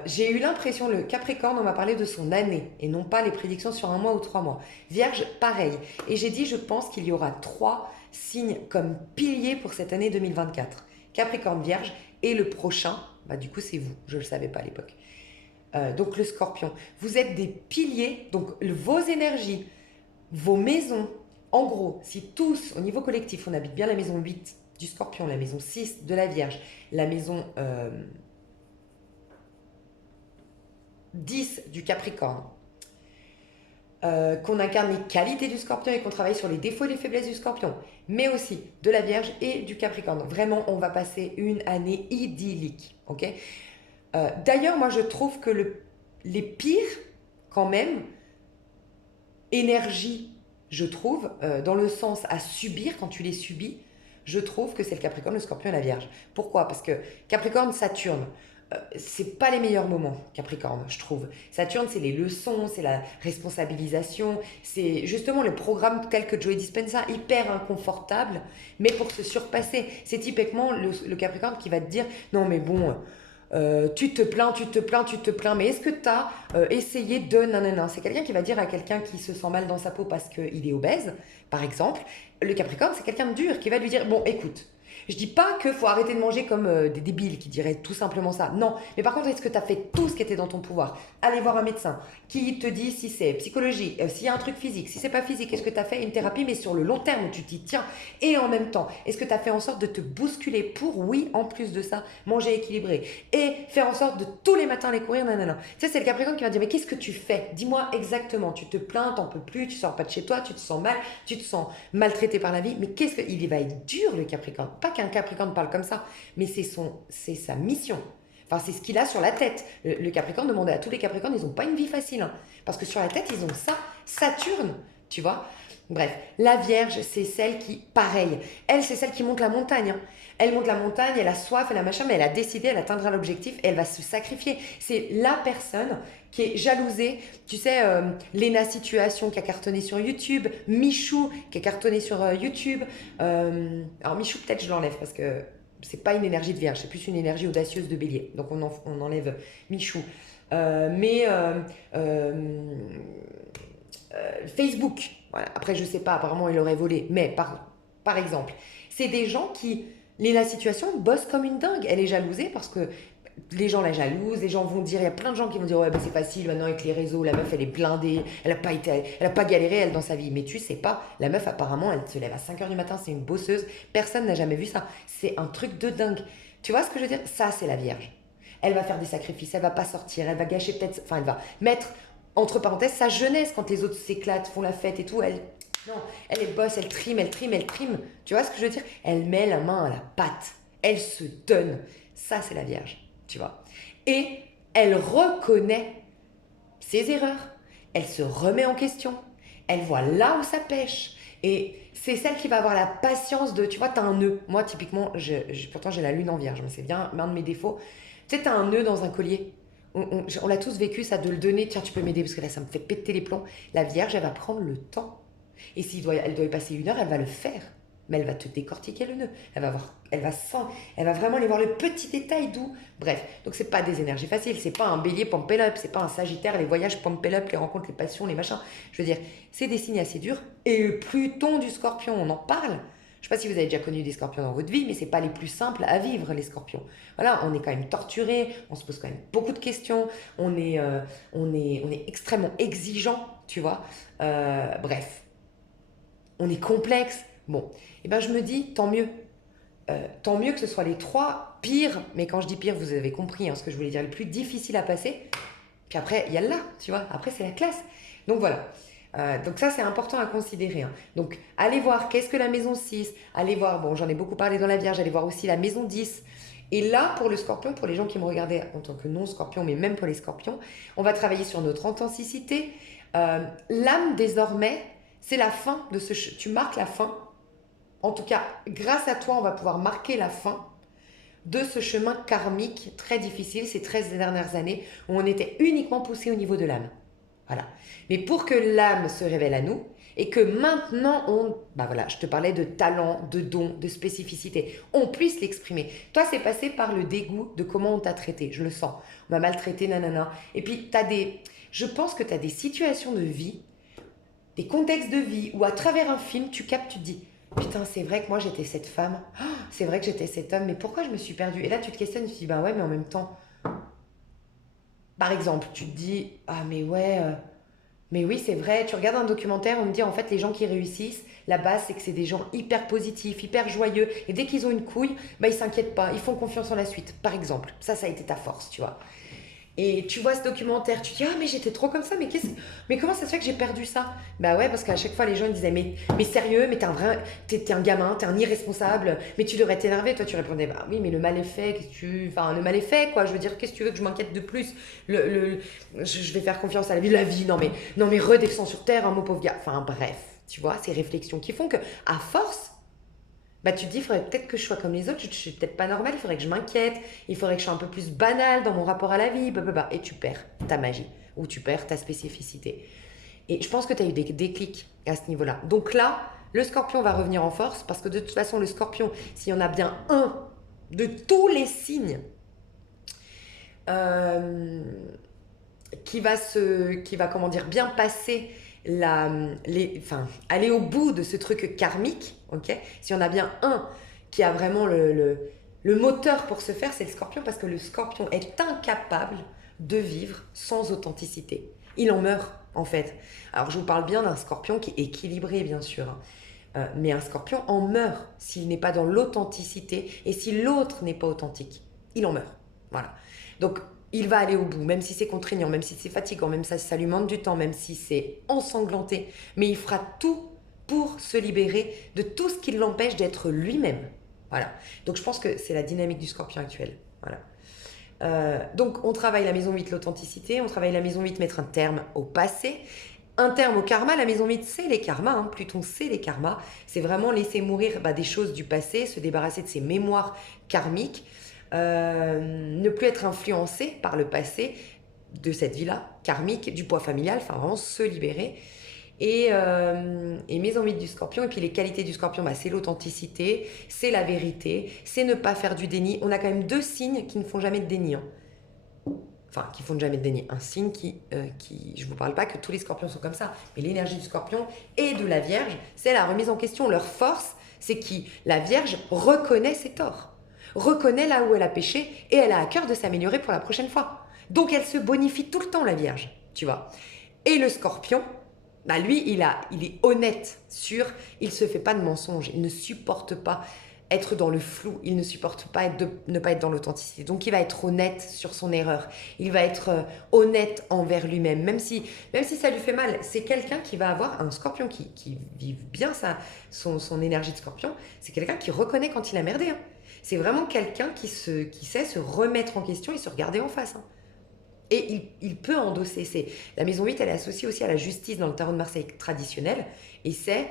J'ai eu l'impression, le Capricorne, on m'a parlé de son année et non pas les prédictions sur 1 mois ou 3 mois. Vierge, pareil. Et j'ai dit, je pense qu'il y aura 3 signes comme piliers pour cette année 2024. Capricorne, Vierge, et le prochain, bah du coup c'est vous, je ne le savais pas à l'époque. Donc le Scorpion. Vous êtes des piliers, donc vos énergies, vos maisons. En gros, si tous, au niveau collectif, on habite bien la maison 8 du Scorpion, la maison 6 de la Vierge, la maison 10 du Capricorne, qu'on incarne les qualités du Scorpion et qu'on travaille sur les défauts et les faiblesses du Scorpion, mais aussi de la Vierge et du Capricorne. Vraiment, on va passer une année idyllique. Ok. D'ailleurs, moi, je trouve que les pires, quand même, énergie, je trouve, dans le sens à subir, quand tu les subis, je trouve que c'est le Capricorne, le Scorpion et la Vierge. Pourquoi? Parce que Capricorne, Saturne. c'est pas les meilleurs moments, Capricorne, je trouve. Saturne, c'est les leçons, c'est la responsabilisation, c'est justement le programme tel que Joe Dispenza, hyper inconfortable, mais pour se surpasser. C'est typiquement le Capricorne qui va te dire, non mais bon, tu te plains, tu te plains, tu te plains, mais est-ce que tu as essayé de nanana? C'est quelqu'un qui va dire à quelqu'un qui se sent mal dans sa peau parce qu'il est obèse, par exemple. Le Capricorne, c'est quelqu'un de dur qui va lui dire, bon, écoute, je dis pas qu'il faut arrêter de manger comme des débiles qui diraient tout simplement ça. Non. Mais par contre, est-ce que tu as fait tout ce qui était dans ton pouvoir? Aller voir un médecin qui te dit si c'est psychologie, s'il y a un truc physique, si c'est pas physique, est-ce que tu as fait une thérapie mais sur le long terme où tu t'y tiens? Et en même temps, est-ce que tu as fait en sorte de te bousculer pour, oui, en plus de ça, manger équilibré et faire en sorte de tous les matins aller courir, nanana. Tu sais, c'est le Capricorne qui va dire mais qu'est-ce que tu fais? Dis-moi exactement. Tu te plains, t'en peux plus, tu sors pas de chez toi, tu te sens mal, tu te sens maltraité par la vie. Mais qu'est-ce que il va être dur le Capricorne? Pas qu'un Capricorne parle comme ça, mais c'est sa mission. Enfin, c'est ce qu'il a sur la tête. Le Capricorne, demandez à tous les Capricornes, ils n'ont pas une vie facile. Hein, parce que sur la tête, ils ont ça. Saturne, tu vois. Bref, la Vierge, c'est celle qui, pareil, elle, c'est celle qui monte la montagne. Hein. Elle monte la montagne, elle a soif, elle a machin, mais elle a décidé, elle atteindra l'objectif et elle va se sacrifier. C'est la personne qui est jalousée. Tu sais, Léna Situation qui a cartonné sur YouTube, Michou qui a cartonné sur YouTube. Alors Michou, peut-être je l'enlève parce que c'est pas une énergie de Vierge, c'est plus une énergie audacieuse de Bélier. Donc on enlève Michou. Mais Facebook, voilà. Après je sais pas, apparemment il aurait volé. Mais par exemple, c'est des gens qui Léna Situation bosse comme une dingue. Elle est jalousée parce que les gens la jalousent, les gens vont dire, il y a plein de gens qui vont dire ouais bah c'est facile maintenant avec les réseaux, la meuf elle est blindée, elle a pas galéré elle dans sa vie, mais tu sais pas, la meuf apparemment elle se lève à 5 heures du matin, c'est une bosseuse, personne n'a jamais vu ça, c'est un truc de dingue, tu vois ce que je veux dire? Ça c'est la Vierge, elle va faire des sacrifices, elle va pas sortir, elle va gâcher peut-être, enfin elle va mettre entre parenthèses sa jeunesse quand les autres s'éclatent, font la fête et tout, elle non, elle est bosse, elle trime, elle trime, elle trime, tu vois ce que je veux dire? Elle met la main à la pâte, elle se donne, ça c'est la Vierge. Tu vois. Et elle reconnaît ses erreurs. Elle se remet en question. Elle voit là où ça pêche. Et c'est celle qui va avoir la patience de, tu vois, tu as un nœud. Moi, typiquement, pourtant j'ai la lune en Vierge, mais c'est bien un de mes défauts. Tu sais, tu as un nœud dans un collier. On l'a tous vécu, ça, de le donner. Tiens, tu peux m'aider parce que là, ça me fait péter les plombs. La Vierge, elle va prendre le temps. Et elle doit y passer 1 heure, elle va le faire. Mais elle va te décortiquer le nœud. Elle va vraiment aller voir le petit détail d'où. Bref, donc c'est pas des énergies faciles. C'est pas un bélier pompel up, c'est pas un sagittaire, les voyages pompel up, les rencontres, les passions, les machins. Je veux dire, c'est des signes assez durs. Et le Pluton du Scorpion, on en parle. Je sais pas si vous avez déjà connu des scorpions dans votre vie, mais c'est pas les plus simples à vivre, les scorpions. Voilà, on est quand même torturé, on se pose quand même beaucoup de questions, on est extrêmement exigeant, tu vois. Bref, on est complexe. Bon, et ben je me dis, tant mieux. Tant mieux que ce soit les 3 pires, mais quand je dis pire, vous avez compris hein, ce que je voulais dire, le plus difficile à passer. Puis après, il y a le là, tu vois, après c'est la classe. Donc voilà. Donc ça, c'est important à considérer. Hein. Donc, allez voir qu'est-ce que la maison 6. Allez voir, bon, j'en ai beaucoup parlé dans la Vierge, allez voir aussi la maison 10. Et là, pour le Scorpion, pour les gens qui me regardaient en tant que non-Scorpion, mais même pour les Scorpions, on va travailler sur notre authenticité. L'âme, désormais, c'est la fin de ce... Tu marques la fin. En tout cas, grâce à toi, on va pouvoir marquer la fin de ce chemin karmique très difficile ces 13 dernières années où on était uniquement poussé au niveau de l'âme. Voilà. Mais pour que l'âme se révèle à nous et que maintenant bah voilà, je te parlais de talent, de don, de spécificité, on puisse l'exprimer. Toi, c'est passé par le dégoût de comment on t'a traité, je le sens. On m'a maltraité, nanana. Et puis, je pense que tu as des situations de vie, des contextes de vie où à travers un film, tu captes, tu te dis putain, c'est vrai que moi j'étais cette femme, oh, c'est vrai que j'étais cet homme, mais pourquoi je me suis perdue? Et là, tu te questionnes, tu te dis bah ouais, mais en même temps, par exemple, tu te dis ah mais ouais, mais oui, c'est vrai, tu regardes un documentaire, on me dit en fait les gens qui réussissent, la base c'est que c'est des gens hyper positifs, hyper joyeux, et dès qu'ils ont une couille, bah ils s'inquiètent pas, ils font confiance en la suite, par exemple. Ça a été ta force, tu vois. Et tu vois ce documentaire, tu te dis ah mais j'étais trop comme ça, mais comment ça se fait que j'ai perdu ça? Bah ouais, parce qu'à chaque fois les gens ils disaient mais sérieux, mais t'es un gamin, t'es un irresponsable, mais tu devrais t'énerver. Toi tu répondais bah oui mais le mal est fait, enfin le mal est fait quoi, je veux dire qu'est-ce que tu veux que je m'inquiète de plus? Je vais faire confiance à la vie, non mais redescends sur terre, hein, mon pauvre gars. Enfin bref, tu vois, ces réflexions qui font que à force bah tu te dis, il faudrait peut-être que je sois comme les autres, je suis peut-être pas normale, il faudrait que je m'inquiète, il faudrait que je sois un peu plus banale dans mon rapport à la vie, blablabla. Et tu perds ta magie, ou tu perds ta spécificité. Et je pense que tu as eu des déclics à ce niveau-là. Donc là, le scorpion va revenir en force, parce que de toute façon, le scorpion, s'il y en a bien un de tous les signes euh, qui va comment dire, bien passer enfin, aller au bout de ce truc karmique, ok. Si on a bien un qui a vraiment le moteur pour se faire, c'est le scorpion, parce que le scorpion est incapable de vivre sans authenticité. Il en meurt, en fait. Alors, je vous parle bien d'un scorpion qui est équilibré, bien sûr, hein. Mais un scorpion en meurt s'il n'est pas dans l'authenticité et si l'autre n'est pas authentique. Il en meurt. Voilà. Donc, il va aller au bout, même si c'est contraignant, même si c'est fatigant, même si ça lui demande du temps, même si c'est ensanglanté. Mais il fera tout pour se libérer de tout ce qui l'empêche d'être lui-même. Voilà. Donc, je pense que c'est la dynamique du scorpion actuel. Voilà. Donc, on travaille la maison 8, l'authenticité. On travaille la maison 8, mettre un terme au passé. Un terme au karma, la maison 8, c'est les karmas, hein. Pluton, c'est les karmas. C'est vraiment laisser mourir des choses du passé, se débarrasser de ses mémoires karmiques, ne plus être influencé par le passé de cette vie-là, karmique, du poids familial, enfin vraiment se libérer. Et maison 8 du scorpion, et puis les qualités du scorpion, c'est l'authenticité, c'est la vérité, c'est ne pas faire du déni. On a quand même deux signes qui ne font jamais de déni, hein. Enfin, qui font jamais de déni. Un signe je vous parle pas que tous les scorpions sont comme ça, mais l'énergie du scorpion et de la Vierge, c'est la remise en question. Leur force, c'est que la Vierge reconnaît ses torts, reconnaît là où elle a péché et elle a à cœur de s'améliorer pour la prochaine fois. Donc elle se bonifie tout le temps, la Vierge, tu vois. Et le scorpion, lui, il est honnête, sûr, il se fait pas de mensonges, il ne supporte pas être dans le flou, il ne supporte pas ne pas être dans l'authenticité. Donc il va être honnête sur son erreur, il va être honnête envers lui-même, même si ça lui fait mal. C'est quelqu'un qui va avoir un scorpion qui vive bien son énergie de scorpion, c'est quelqu'un qui reconnaît quand il a merdé, hein. C'est vraiment quelqu'un qui sait se remettre en question et se regarder en face, hein. Et il peut endosser. La maison 8, elle est associée aussi à la justice dans le tarot de Marseille traditionnel, et c'est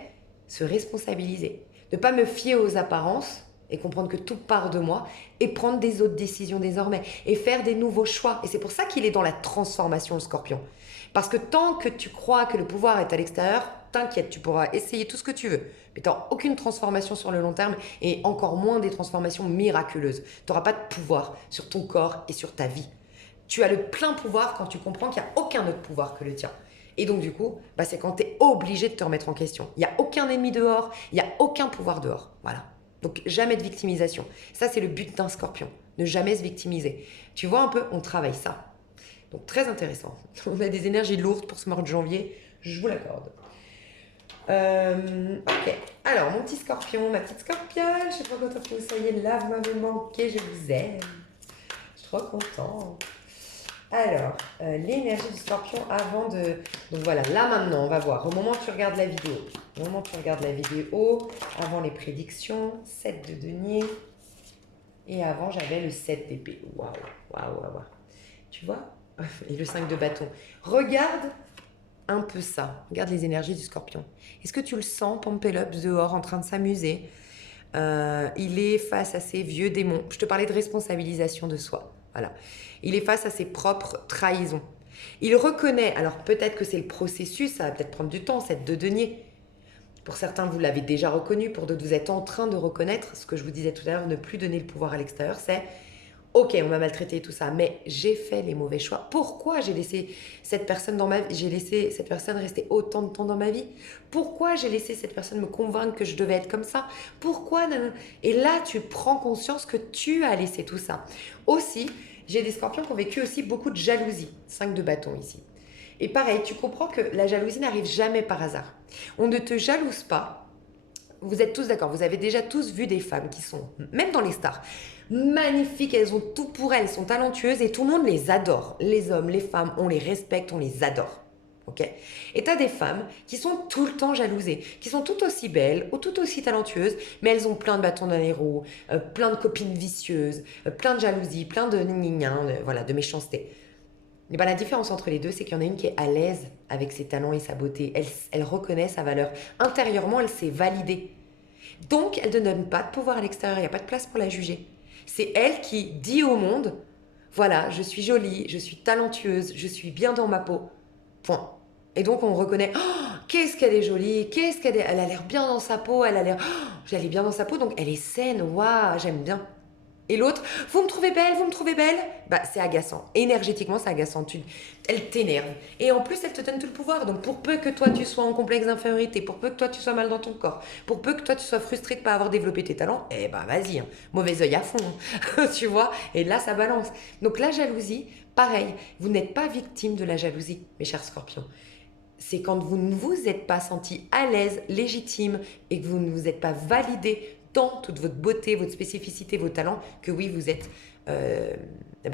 se responsabiliser. Ne pas me fier aux apparences et comprendre que tout part de moi et prendre des autres décisions désormais et faire des nouveaux choix. Et c'est pour ça qu'il est dans la transformation, le scorpion. Parce que tant que tu crois que le pouvoir est à l'extérieur, t'inquiète, tu pourras essayer tout ce que tu veux. Mais tu n'auras aucune transformation sur le long terme et encore moins des transformations miraculeuses. Tu n'auras pas de pouvoir sur ton corps et sur ta vie. Tu as le plein pouvoir quand tu comprends qu'il n'y a aucun autre pouvoir que le tien. Et donc, du coup, c'est quand tu es obligé de te remettre en question. Il n'y a aucun ennemi dehors, il n'y a aucun pouvoir dehors. Voilà. Donc, jamais de victimisation. Ça, c'est le but d'un scorpion. Ne jamais se victimiser. Tu vois un peu, on travaille ça. Donc, très intéressant. On a des énergies lourdes pour ce mois de janvier. Je vous l'accorde. Ok. Alors, mon petit scorpion, ma petite scorpione, je sais pas quand vous soyez là, vous m'avez manqué, je vous aime. Je suis trop contente. Alors, l'énergie du scorpion avant de... Donc voilà, là maintenant, on va voir. Au moment où tu regardes la vidéo, avant les prédictions, 7 de denier. Et avant, j'avais le 7 d'épée. Waouh. Tu vois? Et le 5 de bâton. Regarde un peu ça. Regarde les énergies du scorpion. Est-ce que tu le sens, Pompel Up, dehors, en train de s'amuser? Il est face à ses vieux démons. Je te parlais de responsabilisation de soi. Voilà. Il est face à ses propres trahisons. Il reconnaît, alors peut-être que c'est le processus, ça va peut-être prendre du temps, cette de denier. Pour certains, vous l'avez déjà reconnu, pour d'autres, vous êtes en train de reconnaître ce que je vous disais tout à l'heure, ne plus donner le pouvoir à l'extérieur, c'est ok, on m'a maltraité et tout ça, mais j'ai fait les mauvais choix. Pourquoi j'ai laissé cette personne dans ma vie? J'ai laissé cette personne rester autant de temps dans ma vie? Pourquoi j'ai laissé cette personne me convaincre que je devais être comme ça? Pourquoi? Et là, tu prends conscience que tu as laissé tout ça. Aussi, j'ai des scorpions qui ont vécu aussi beaucoup de jalousie. 5 de bâton ici. Et pareil, tu comprends que la jalousie n'arrive jamais par hasard. On ne te jalouse pas. Vous êtes tous d'accord, vous avez déjà tous vu des femmes qui sont, même dans les stars, magnifiques, elles ont tout pour elles, elles sont talentueuses et tout le monde les adore. Les hommes, les femmes, on les respecte, on les adore. Okay. Et tu as des femmes qui sont tout le temps jalousées, qui sont tout aussi belles ou tout aussi talentueuses, mais elles ont plein de bâtons dans les roues, plein de copines vicieuses, plein de jalousie, plein de de méchanceté. Et la différence entre les deux, c'est qu'il y en a une qui est à l'aise avec ses talents et sa beauté. Elle reconnaît sa valeur. Intérieurement, elle s'est validée. Donc, elle ne donne pas de pouvoir à l'extérieur, il n'y a pas de place pour la juger. C'est elle qui dit au monde, voilà, je suis jolie, je suis talentueuse, je suis bien dans ma peau. Point. Et donc, on reconnaît, oh, qu'est-ce qu'elle est jolie, qu'est-ce qu'elle est... Elle a l'air bien dans sa peau, elle a l'air... Oh, elle est bien dans sa peau, donc elle est saine, waouh, j'aime bien. Et l'autre, vous me trouvez belle, vous me trouvez belle. Bah, c'est agaçant. Énergétiquement, c'est agaçant. Elle t'énerve. Et en plus, elle te donne tout le pouvoir. Donc, pour peu que toi, tu sois en complexe d'infériorité, pour peu que toi, tu sois mal dans ton corps, pour peu que toi, tu sois frustré de ne pas avoir développé tes talents, eh ben, vas-y, hein. Mauvais œil à fond. Tu vois. Et là, ça balance. Donc, la jalousie, pareil. Vous n'êtes pas victime de la jalousie, mes chers scorpions. C'est quand vous ne vous êtes pas senti à l'aise, légitime et que vous ne vous êtes pas validé dans toute votre beauté, votre spécificité, vos talents, que oui, vous êtes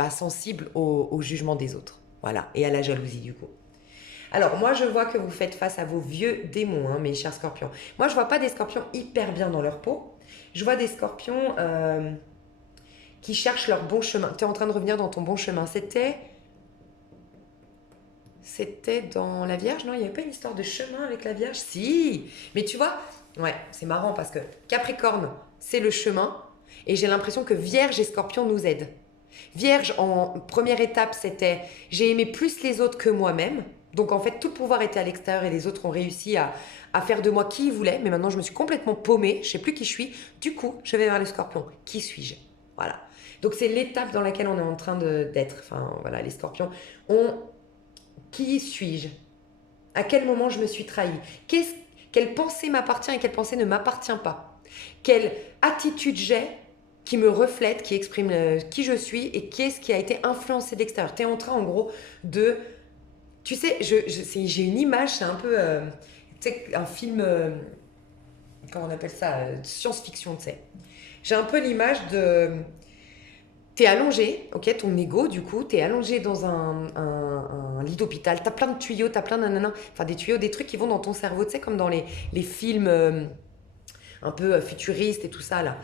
sensible au jugement des autres. Voilà, et à la jalousie du coup. Alors moi, je vois que vous faites face à vos vieux démons, hein, mes chers scorpions. Moi, je vois pas des scorpions hyper bien dans leur peau. Je vois des scorpions qui cherchent leur bon chemin. Tu es en train de revenir dans ton bon chemin. C'était dans la Vierge, non? Il n'y avait pas une histoire de chemin avec la Vierge? Si. Mais tu vois, ouais, c'est marrant parce que Capricorne, c'est le chemin. Et j'ai l'impression que Vierge et Scorpion nous aident. Vierge, en première étape, c'était j'ai aimé plus les autres que moi-même. Donc en fait, tout le pouvoir était à l'extérieur et les autres ont réussi à faire de moi qui ils voulaient. Mais maintenant, je me suis complètement paumée. Je sais plus qui je suis. Du coup, je vais vers le Scorpion. Qui suis-je? Voilà. Donc c'est l'étape dans laquelle on est en train d'être. Enfin voilà, les Scorpions. Qui suis-je? À quel moment je me suis trahi? Quelle pensée m'appartient et quelle pensée ne m'appartient pas? Quelle attitude j'ai qui me reflète, qui exprime qui je suis et qu'est-ce qui a été influencé de l'extérieur? Tu es en train, en gros, de... Tu sais, j'ai une image, c'est un peu... tu sais, un film... comment on appelle ça? Science-fiction, tu sais. J'ai un peu l'image de... T'es allongé, ok, ton ego, du coup, t'es allongé dans un lit d'hôpital, t'as plein de tuyaux, t'as plein de nanana, enfin des tuyaux, des trucs qui vont dans ton cerveau, tu sais, comme dans les films un peu futuristes et tout ça, là.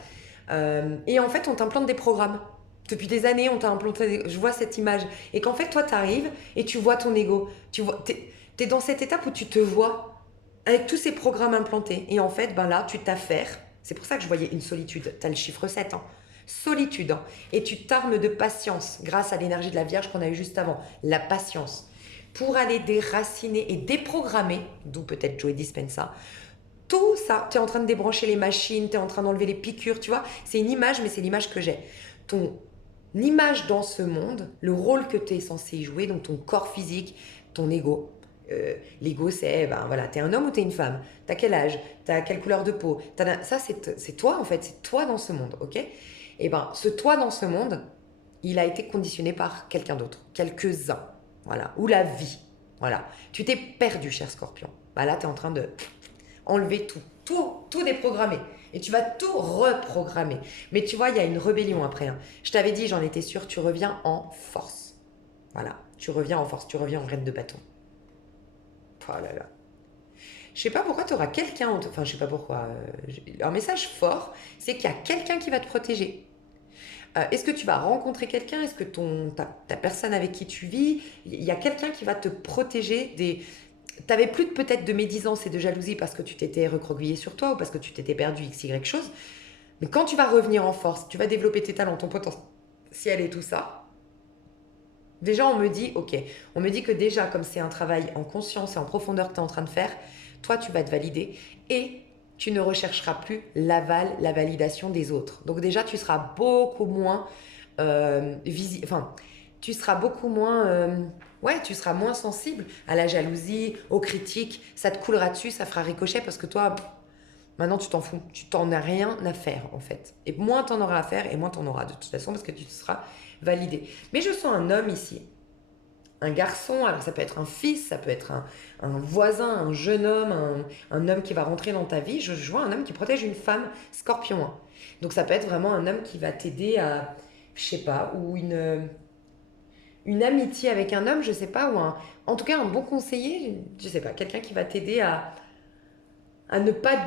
Et en fait, on t'implante des programmes. Depuis des années, on t'a implanté, je vois cette image. Et qu'en fait, toi, t'arrives et tu vois ton ego. Tu vois, t'es dans cette étape où tu te vois avec tous ces programmes implantés. Et en fait, ben là, tu t'affaires. C'est pour ça que je voyais une solitude. T'as le chiffre 7, hein. Solitude, hein. Et tu t'armes de patience grâce à l'énergie de la Vierge qu'on a eue juste avant. La patience. Pour aller déraciner et déprogrammer, d'où peut-être Joey Dispenza, tout ça. Tu es en train de débrancher les machines, tu es en train d'enlever les piqûres, tu vois. C'est une image, mais c'est l'image que j'ai. Ton image dans ce monde, le rôle que tu es censé jouer, donc ton corps physique, ton ego. L'ego, c'est, ben voilà, t'es un homme ou t'es une femme? T'as quel âge? T'as quelle couleur de peau? Ça, c'est toi, en fait. C'est toi dans ce monde, ok? Et ben, ce toi dans ce monde, il a été conditionné par quelqu'un d'autre, quelques-uns, voilà, ou la vie, voilà. Tu t'es perdu, cher Scorpion. Bah là, tu es en train de enlever tout déprogrammer. Et tu vas tout reprogrammer. Mais tu vois, il y a une rébellion après, hein. Je t'avais dit, j'en étais sûre, tu reviens en force. Voilà, tu reviens en force, tu reviens en reine de bâton. Oh là là. Je sais pas pourquoi tu auras quelqu'un, enfin je sais pas pourquoi, un message fort, c'est qu'il y a quelqu'un qui va te protéger. Est-ce que tu vas rencontrer quelqu'un? Est-ce que ta personne avec qui tu vis, il y a quelqu'un qui va te protéger des... T'avais plus peut-être de médisance et de jalousie parce que tu t'étais recroquevillé sur toi ou parce que tu t'étais perdu x, y chose. Mais quand tu vas revenir en force, tu vas développer tes talents, ton potentiel et tout ça, déjà on me dit, ok, on me dit que déjà comme c'est un travail en conscience et en profondeur que tu es en train de faire, toi tu vas te valider et tu ne rechercheras plus l'aval, la validation des autres. Donc déjà tu seras beaucoup moins enfin, tu seras beaucoup moins ouais, tu seras moins sensible à la jalousie, aux critiques, ça te coulera dessus, ça fera ricochet parce que toi maintenant tu t'en fous, tu t'en as rien à faire en fait. Et moins t'en auras à faire et moins t'en auras de toute façon parce que tu te seras validé. Mais je sens un homme ici, un garçon, alors ça peut être un fils, ça peut être un voisin, un jeune homme, un homme qui va rentrer dans ta vie. Je vois un homme qui protège une femme scorpion, hein. Donc ça peut être vraiment un homme qui va t'aider à, je sais pas, ou une amitié avec un homme, je sais pas, ou en tout cas un bon conseiller, je sais pas, quelqu'un qui va t'aider à ne pas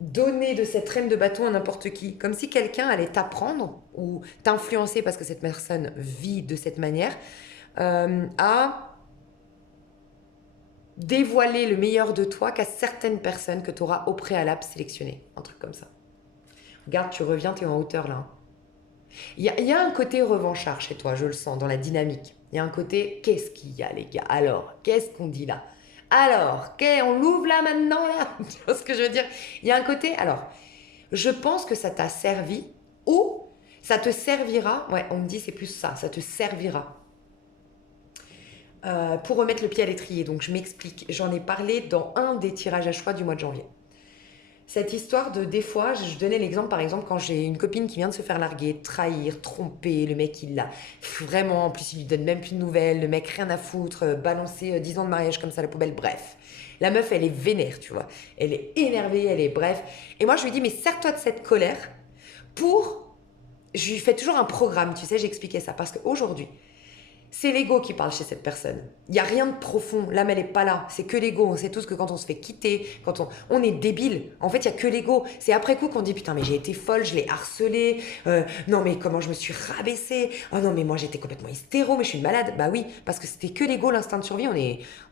donner de cette reine de bâton à n'importe qui. Comme si quelqu'un allait t'apprendre ou t'influencer parce que cette personne vit de cette manière à dévoiler le meilleur de toi qu'à certaines personnes que tu auras au préalable sélectionnées. Un truc comme ça. Regarde, tu reviens, tu es en hauteur là. Hein. Il y a un côté revanchard chez toi, je le sens, dans la dynamique. Il y a un côté, qu'est-ce qu'il y a les gars? Alors, qu'est-ce qu'on dit là? Alors, on l'ouvre là maintenant là? Tu vois ce que je veux dire? Il y a un côté, alors, je pense que ça t'a servi ou ça te servira, ouais, on me dit c'est plus ça te servira pour remettre le pied à l'étrier. Donc je m'explique, j'en ai parlé dans un des tirages à choix du mois de janvier. Cette histoire de des fois, je donnais l'exemple par exemple quand j'ai une copine qui vient de se faire larguer, trahir, tromper, le mec il l'a vraiment, en plus il lui donne même plus de nouvelles, le mec rien à foutre, balancer 10 ans de mariage comme ça à la poubelle, bref. La meuf elle est vénère, tu vois, elle est énervée, elle est bref. Et moi je lui dis mais sers-toi de cette colère pour... Je lui fais toujours un programme, tu sais, j'expliquais ça parce qu'aujourd'hui, c'est l'ego qui parle chez cette personne. Il n'y a rien de profond. L'âme, elle n'est pas là. C'est que l'ego. On sait tous que quand on se fait quitter, quand on est débile. En fait, il n'y a que l'ego. C'est après coup qu'on dit putain, mais j'ai été folle, je l'ai harcelé. Non, mais comment je me suis rabaissée. Oh non, mais moi, j'étais complètement hystéro, mais je suis une malade. Bah oui, parce que c'était que l'ego, l'instinct de survie.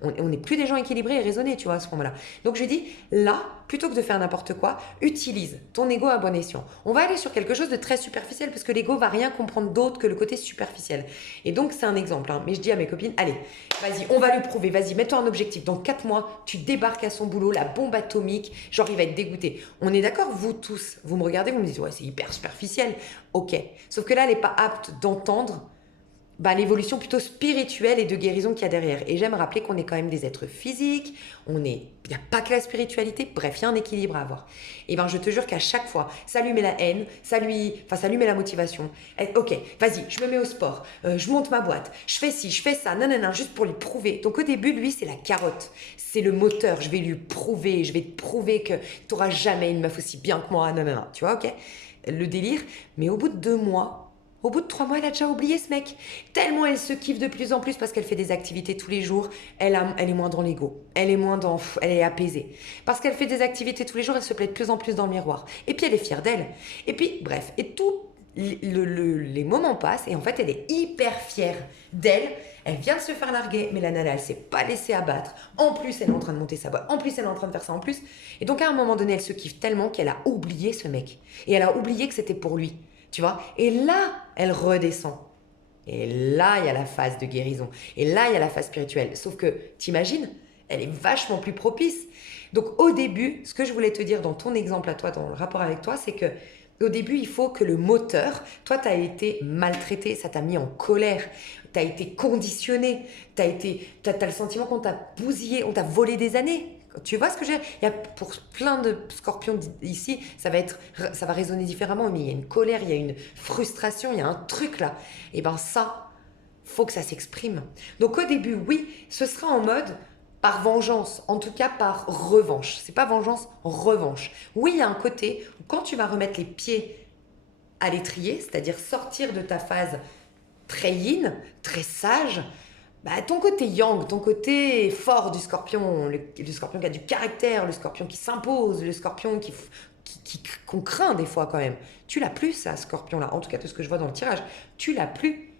On est plus des gens équilibrés et raisonnés, tu vois, à ce moment-là. Donc, je lui dis, là, plutôt que de faire n'importe quoi, utilise ton ego à bon escient. On va aller sur quelque chose de très superficiel parce que l'ego va rien comprendre d'autre que le côté superficiel. Et donc, c'est un exemple. Hein. Mais je dis à mes copines, allez, vas-y, on va lui prouver. Vas-y, mets-toi un objectif. Dans 4 mois, tu débarques à son boulot, la bombe atomique. Genre, il va être dégoûté. On est d'accord, vous tous, vous me regardez, vous me dites, ouais, c'est hyper superficiel. Ok. Sauf que là, elle n'est pas apte d'entendre l'évolution plutôt spirituelle et de guérison qu'il y a derrière. Et j'aime rappeler qu'on est quand même des êtres physiques, il n'y a pas que la spiritualité, bref, il y a un équilibre à avoir. Et je te jure qu'à chaque fois, ça lui met la haine, ça lui met la motivation. Ok, vas-y, je me mets au sport, je monte ma boîte, je fais ci, je fais ça, nanana, juste pour lui prouver. Donc au début, lui, c'est la carotte, c'est le moteur, je vais lui prouver, je vais te prouver que tu n'auras jamais une meuf aussi bien que moi, nanana, tu vois, ok? Le délire, mais au bout de 2 mois, au bout de 3 mois, elle a déjà oublié ce mec. Tellement elle se kiffe de plus en plus parce qu'elle fait des activités tous les jours. Elle est moins dans l'ego. Elle est apaisée. Parce qu'elle fait des activités tous les jours, elle se plaît de plus en plus dans le miroir. Et puis elle est fière d'elle. Et puis, bref. Et tous les moments passent et en fait, elle est hyper fière d'elle. Elle vient de se faire larguer, mais la nana, elle s'est pas laissée abattre. En plus, elle est en train de monter sa boîte. En plus, elle est en train de faire ça en plus. Et donc, à un moment donné, elle se kiffe tellement qu'elle a oublié ce mec. Et elle a oublié que c'était pour lui. Tu vois? Et là, elle redescend. Et là, il y a la phase de guérison. Et là, il y a la phase spirituelle. Sauf que, t'imagines, elle est vachement plus propice. Donc, au début, ce que je voulais te dire dans ton exemple à toi, dans le rapport avec toi, c'est que au début, il faut que le moteur, toi, tu as été maltraité, ça t'a mis en colère, tu as été conditionné, t'as le sentiment qu'on t'a bousillé, on t'a volé des années. Tu vois ce que je veux dire? Il y a pour plein de scorpions ici, ça va résonner différemment, mais il y a une colère, il y a une frustration, il y a un truc là. Et ça, faut que ça s'exprime. Donc au début, oui, ce sera en mode par vengeance, en tout cas par revanche. C'est pas vengeance, revanche. Oui, il y a un côté où quand tu vas remettre les pieds à l'étrier, c'est-à-dire sortir de ta phase très yin, très sage, ton côté yang, ton côté fort du scorpion, le scorpion qui a du caractère, le scorpion qui s'impose, le scorpion qu'on craint des fois quand même. Tu l'as plus, ça, scorpion-là. En tout cas, de ce que je vois dans le tirage, tu l'as plus.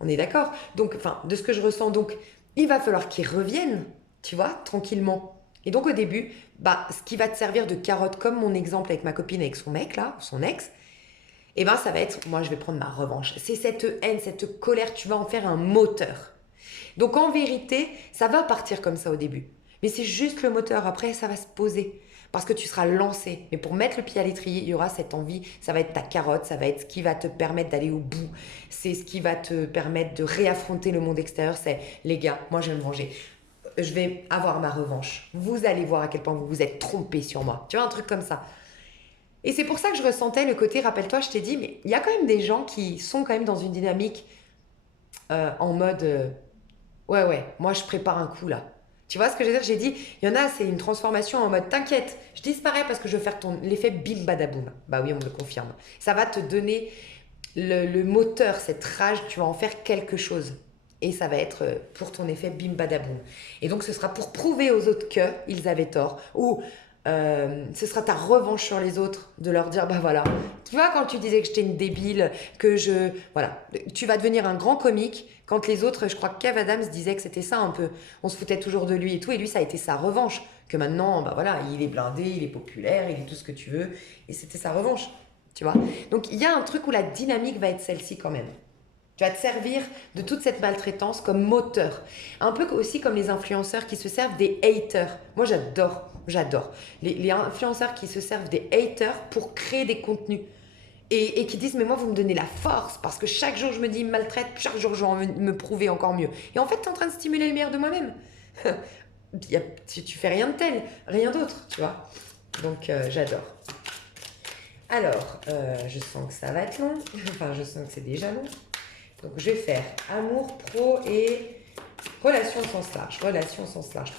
On est d'accord? Donc, de ce que je ressens, donc, il va falloir qu'il revienne, tu vois, tranquillement. Et donc, au début, ce qui va te servir de carotte, comme mon exemple avec ma copine, avec son mec, là, son ex, ça va être, moi, je vais prendre ma revanche. C'est cette haine, cette colère, tu vas en faire un moteur. Donc en vérité, ça va partir comme ça au début. Mais c'est juste le moteur. Après, ça va se poser. Parce que tu seras lancé. Mais pour mettre le pied à l'étrier, il y aura cette envie. Ça va être ta carotte. Ça va être ce qui va te permettre d'aller au bout. C'est ce qui va te permettre de réaffronter le monde extérieur. C'est, les gars, moi je vais me venger. Je vais avoir ma revanche. Vous allez voir à quel point vous vous êtes trompés sur moi. Tu vois, un truc comme ça. Et c'est pour ça que je ressentais le côté, rappelle-toi, je t'ai dit, mais il y a quand même des gens qui sont quand même dans une dynamique en mode... Ouais, moi je prépare un coup là. Tu vois ce que je veux dire? J'ai dit, il y en a, c'est une transformation en mode t'inquiète, je disparais parce que je veux faire l'effet bim badaboum. Bah oui, on me le confirme. Ça va te donner le moteur, cette rage, tu vas en faire quelque chose. Et ça va être pour ton effet bim badaboum. Et donc ce sera pour prouver aux autres qu'ils avaient tort. Ou Ce sera ta revanche sur les autres de leur dire, bah voilà, tu vois, quand tu disais que j'étais une débile, que je... Voilà, tu vas devenir un grand comique quand les autres, je crois que Kev Adams disait que c'était ça un peu. On se foutait toujours de lui et tout, et lui, ça a été sa revanche. Que maintenant, bah voilà, il est blindé, il est populaire, il est tout ce que tu veux, et c'était sa revanche, tu vois. Donc il y a un truc où la dynamique va être celle-ci quand même. Tu vas te servir de toute cette maltraitance comme moteur. Un peu aussi comme les influenceurs qui se servent des haters. Moi, j'adore. Les influenceurs qui se servent des haters pour créer des contenus. Et qui disent, mais moi, vous me donnez la force parce que chaque jour, je me dis, il me maltraite, chaque jour, je vais me prouver encore mieux. Et en fait, tu es en train de stimuler le meilleur de moi-même. Tu fais rien de tel, rien d'autre, tu vois. Donc, j'adore. Alors, je sens que ça va être long. Enfin, je sens que c'est déjà long. Donc, je vais faire amour, pro et relations au sens large. Relations au sens large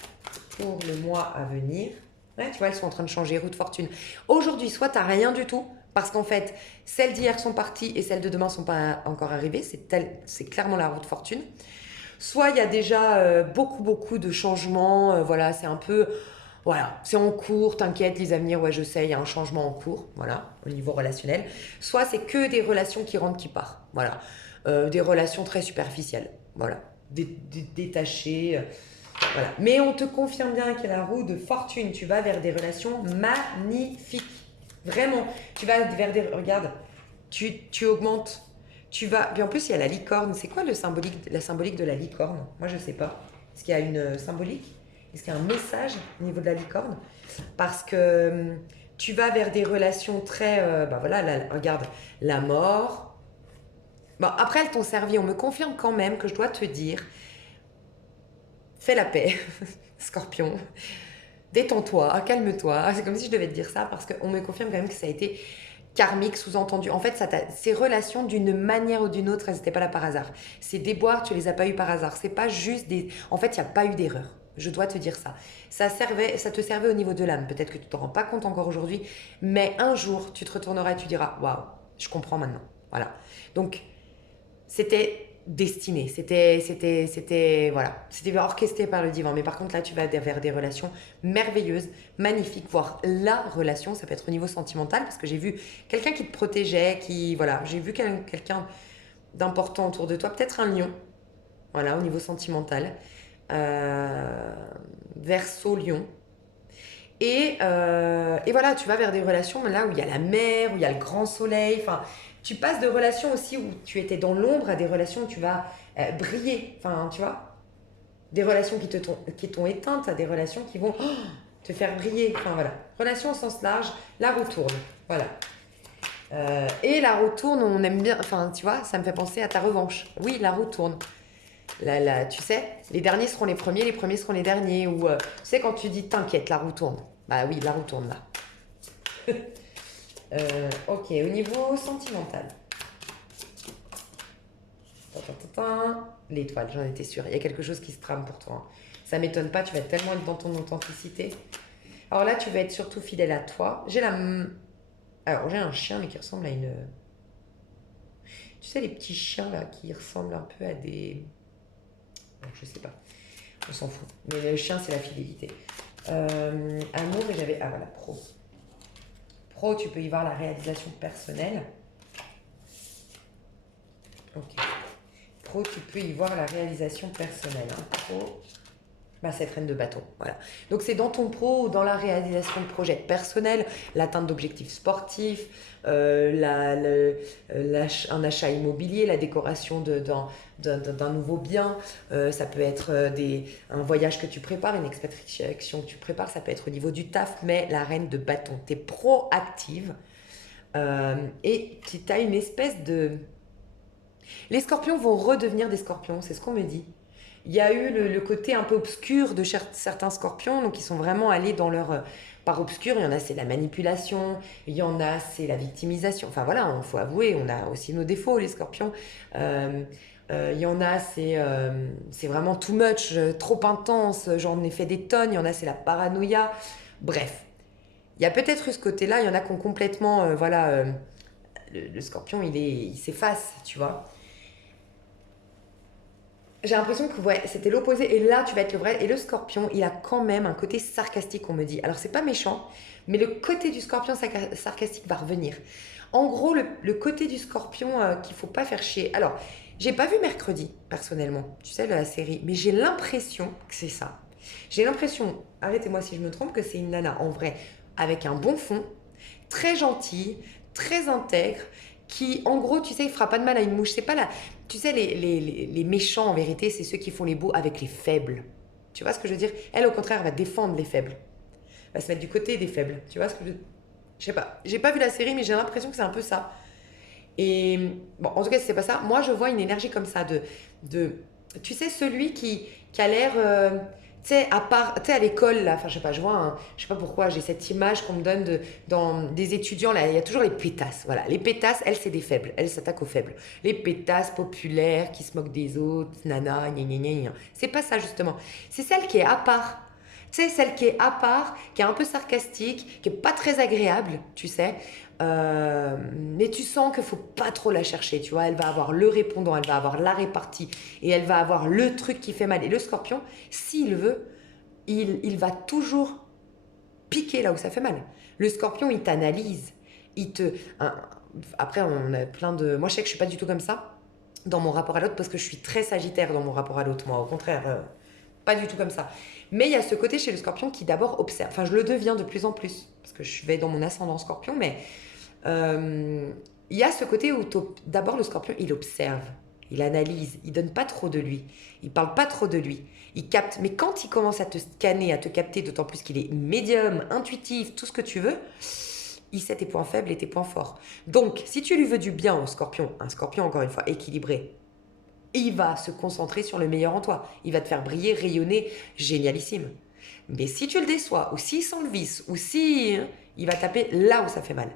pour le mois à venir. Ouais, tu vois, elles sont en train de changer, roue de fortune. Aujourd'hui, soit tu n'as rien du tout, parce qu'en fait, celles d'hier sont parties et celles de demain ne sont pas encore arrivées. C'est clairement la roue de fortune. Soit il y a déjà beaucoup de changements. Voilà, c'est un peu... Voilà, c'est en cours, t'inquiète, les avenirs, ouais, je sais, il y a un changement en cours, voilà, au niveau relationnel. Soit c'est que des relations qui rentrent, qui partent, voilà. Des relations très superficielles, voilà, détachées, voilà. Mais on te confirme bien qu'il y a la roue de fortune, tu vas vers des relations magnifiques, vraiment. Tu vas vers des, regarde, tu augmentes, tu vas, puis en plus il y a la licorne, c'est quoi la symbolique de la licorne? Moi je sais pas, est-ce qu'il y a une symbolique? Est-ce qu'il y a un message au niveau de la licorne? Parce que tu vas vers des relations très, bah voilà, regarde, la mort. Bon, après, elles t'ont servi. On me confirme quand même que je dois te dire, fais la paix, Scorpion. Détends-toi, calme-toi. C'est comme si je devais te dire ça parce qu'on me confirme quand même que ça a été karmique, sous-entendu. En fait, ces relations, d'une manière ou d'une autre, elles n'étaient pas là par hasard. Ces déboires, tu les as pas eu par hasard. C'est pas juste des... En fait, il n'y a pas eu d'erreur. Je dois te dire ça. Ça te servait au niveau de l'âme. Peut-être que tu ne te rends pas compte encore aujourd'hui, mais un jour, tu te retourneras et tu diras, waouh, je comprends maintenant. Voilà. Donc, c'était destiné, voilà, c'était orchestré par le divan. Mais par contre, là, tu vas vers des relations merveilleuses, magnifiques, voire la relation. Ça peut être au niveau sentimental, parce que j'ai vu quelqu'un qui te protégeait, voilà, j'ai vu quelqu'un d'important autour de toi, peut-être un lion, voilà, au niveau sentimental. Euh, Verseau, lion. Et voilà, tu vas vers des relations là où il y a la mer, où il y a le grand soleil. Enfin, tu passes de relations aussi où tu étais dans l'ombre à des relations où tu vas briller. Enfin, tu vois, des relations qui t'ont éteinte à des relations qui vont te faire briller. Enfin, voilà. Relations au sens large, la roue tourne. Voilà. Et la roue tourne, on aime bien. Enfin, tu vois, ça me fait penser à ta revanche. Oui, la roue tourne. Tu sais, les derniers seront les premiers seront les derniers. Ou tu sais, quand tu dis t'inquiète, la roue tourne. Bah oui, la roue tourne là. Ok, au niveau sentimental. L'étoile, j'en étais sûre. Il y a quelque chose qui se trame pour toi. Ça m'étonne pas, tu vas tellement être dans ton authenticité. Alors là, tu vas être surtout fidèle à toi. Alors, j'ai un chien, mais qui ressemble à une... Tu sais, les petits chiens là, qui ressemblent un peu à des... Bon, je sais pas. On s'en fout. Mais le chien, c'est la fidélité. Amour, et j'avais... Ah voilà, pro. Pro, tu peux y voir la réalisation personnelle. Ok. Pro, tu peux y voir la réalisation personnelle. Hein. Pro, bah, cette reine de bâton. Voilà. Donc, c'est dans ton pro ou dans la réalisation de projets personnels, l'atteinte d'objectifs sportifs, un achat immobilier, la décoration d'un nouveau bien. Ça peut être un voyage que tu prépares, une expatriation que tu prépares. Ça peut être au niveau du taf, mais la reine de bâton. Tu es proactive et tu as une espèce de... Les scorpions vont redevenir des scorpions, c'est ce qu'on me dit. Il y a eu le côté un peu obscur de certains scorpions, donc ils sont vraiment allés dans leur part obscure. Il y en a, c'est la manipulation, il y en a, c'est la victimisation. Enfin voilà, il faut avouer, on a aussi nos défauts, les scorpions. Il y en a, c'est vraiment too much, trop intense, j'en ai fait des tonnes. Il y en a, c'est la paranoïa. Bref, il y a peut-être eu ce côté-là, il y en a qui ont complètement, le scorpion, il s'efface, tu vois. J'ai l'impression que ouais, c'était l'opposé. Et là, tu vas être le vrai. Et le scorpion, il a quand même un côté sarcastique, on me dit. Alors, c'est pas méchant, mais le côté du scorpion sarcastique va revenir. En gros, le côté du scorpion qu'il faut pas faire chier. Alors, j'ai pas vu mercredi, personnellement, tu sais, de la série, mais j'ai l'impression que c'est ça. J'ai l'impression, arrêtez-moi si je me trompe, que c'est une nana en vrai, avec un bon fond, très gentille, très intègre, qui, en gros, tu sais, il fera pas de mal à une mouche. C'est pas la, tu sais, les méchants, en vérité, c'est ceux qui font les beaux avec les faibles. Tu vois ce que je veux dire? Elle, au contraire, va défendre les faibles. Va se mettre du côté des faibles. Tu vois ce que je sais pas. J'ai pas vu la série, mais j'ai l'impression que c'est un peu ça. Et bon, en tout cas, si c'est pas ça. Moi, je vois une énergie comme ça de tu sais, celui qui a l'air, tu sais, à part, tu sais, à l'école, là, enfin, je sais pas, je sais pas pourquoi, j'ai cette image qu'on me donne dans des étudiants, là, il y a toujours les pétasses. Voilà, les pétasses, elles, c'est des faibles. Elles s'attaquent aux faibles. Les pétasses populaires qui se moquent des autres, nana, gna gna gna gna. C'est pas ça, justement. C'est celle qui est à part. Tu sais, celle qui est à part, qui est un peu sarcastique, qui est pas très agréable, tu sais. Mais tu sens qu'il faut pas trop la chercher, tu vois. Elle va avoir le répondant, elle va avoir la répartie et elle va avoir le truc qui fait mal. Et le scorpion, s'il veut, il va toujours piquer là où ça fait mal. Le scorpion, il t'analyse. Il te... un- Après, on a plein de... Moi, je sais que je suis pas du tout comme ça dans mon rapport à l'autre parce que je suis très sagittaire dans mon rapport à l'autre. Moi, au contraire, pas du tout comme ça. Mais il y a ce côté chez le scorpion qui d'abord observe. Enfin, je le deviens de plus en plus parce que je vais dans mon ascendant scorpion, mais euh, il y a ce côté où d'abord le scorpion, il observe, il analyse, il donne pas trop de lui, il parle pas trop de lui, il capte. Mais quand il commence à te scanner, à te capter, d'autant plus qu'il est médium, intuitif, tout ce que tu veux, il sait tes points faibles et tes points forts. Donc, si tu lui veux du bien au scorpion, un scorpion encore une fois équilibré, il va se concentrer sur le meilleur en toi. Il va te faire briller, rayonner, génialissime. Mais si tu le déçois, ou s'il sent le vice, ou si il va taper là où ça fait mal.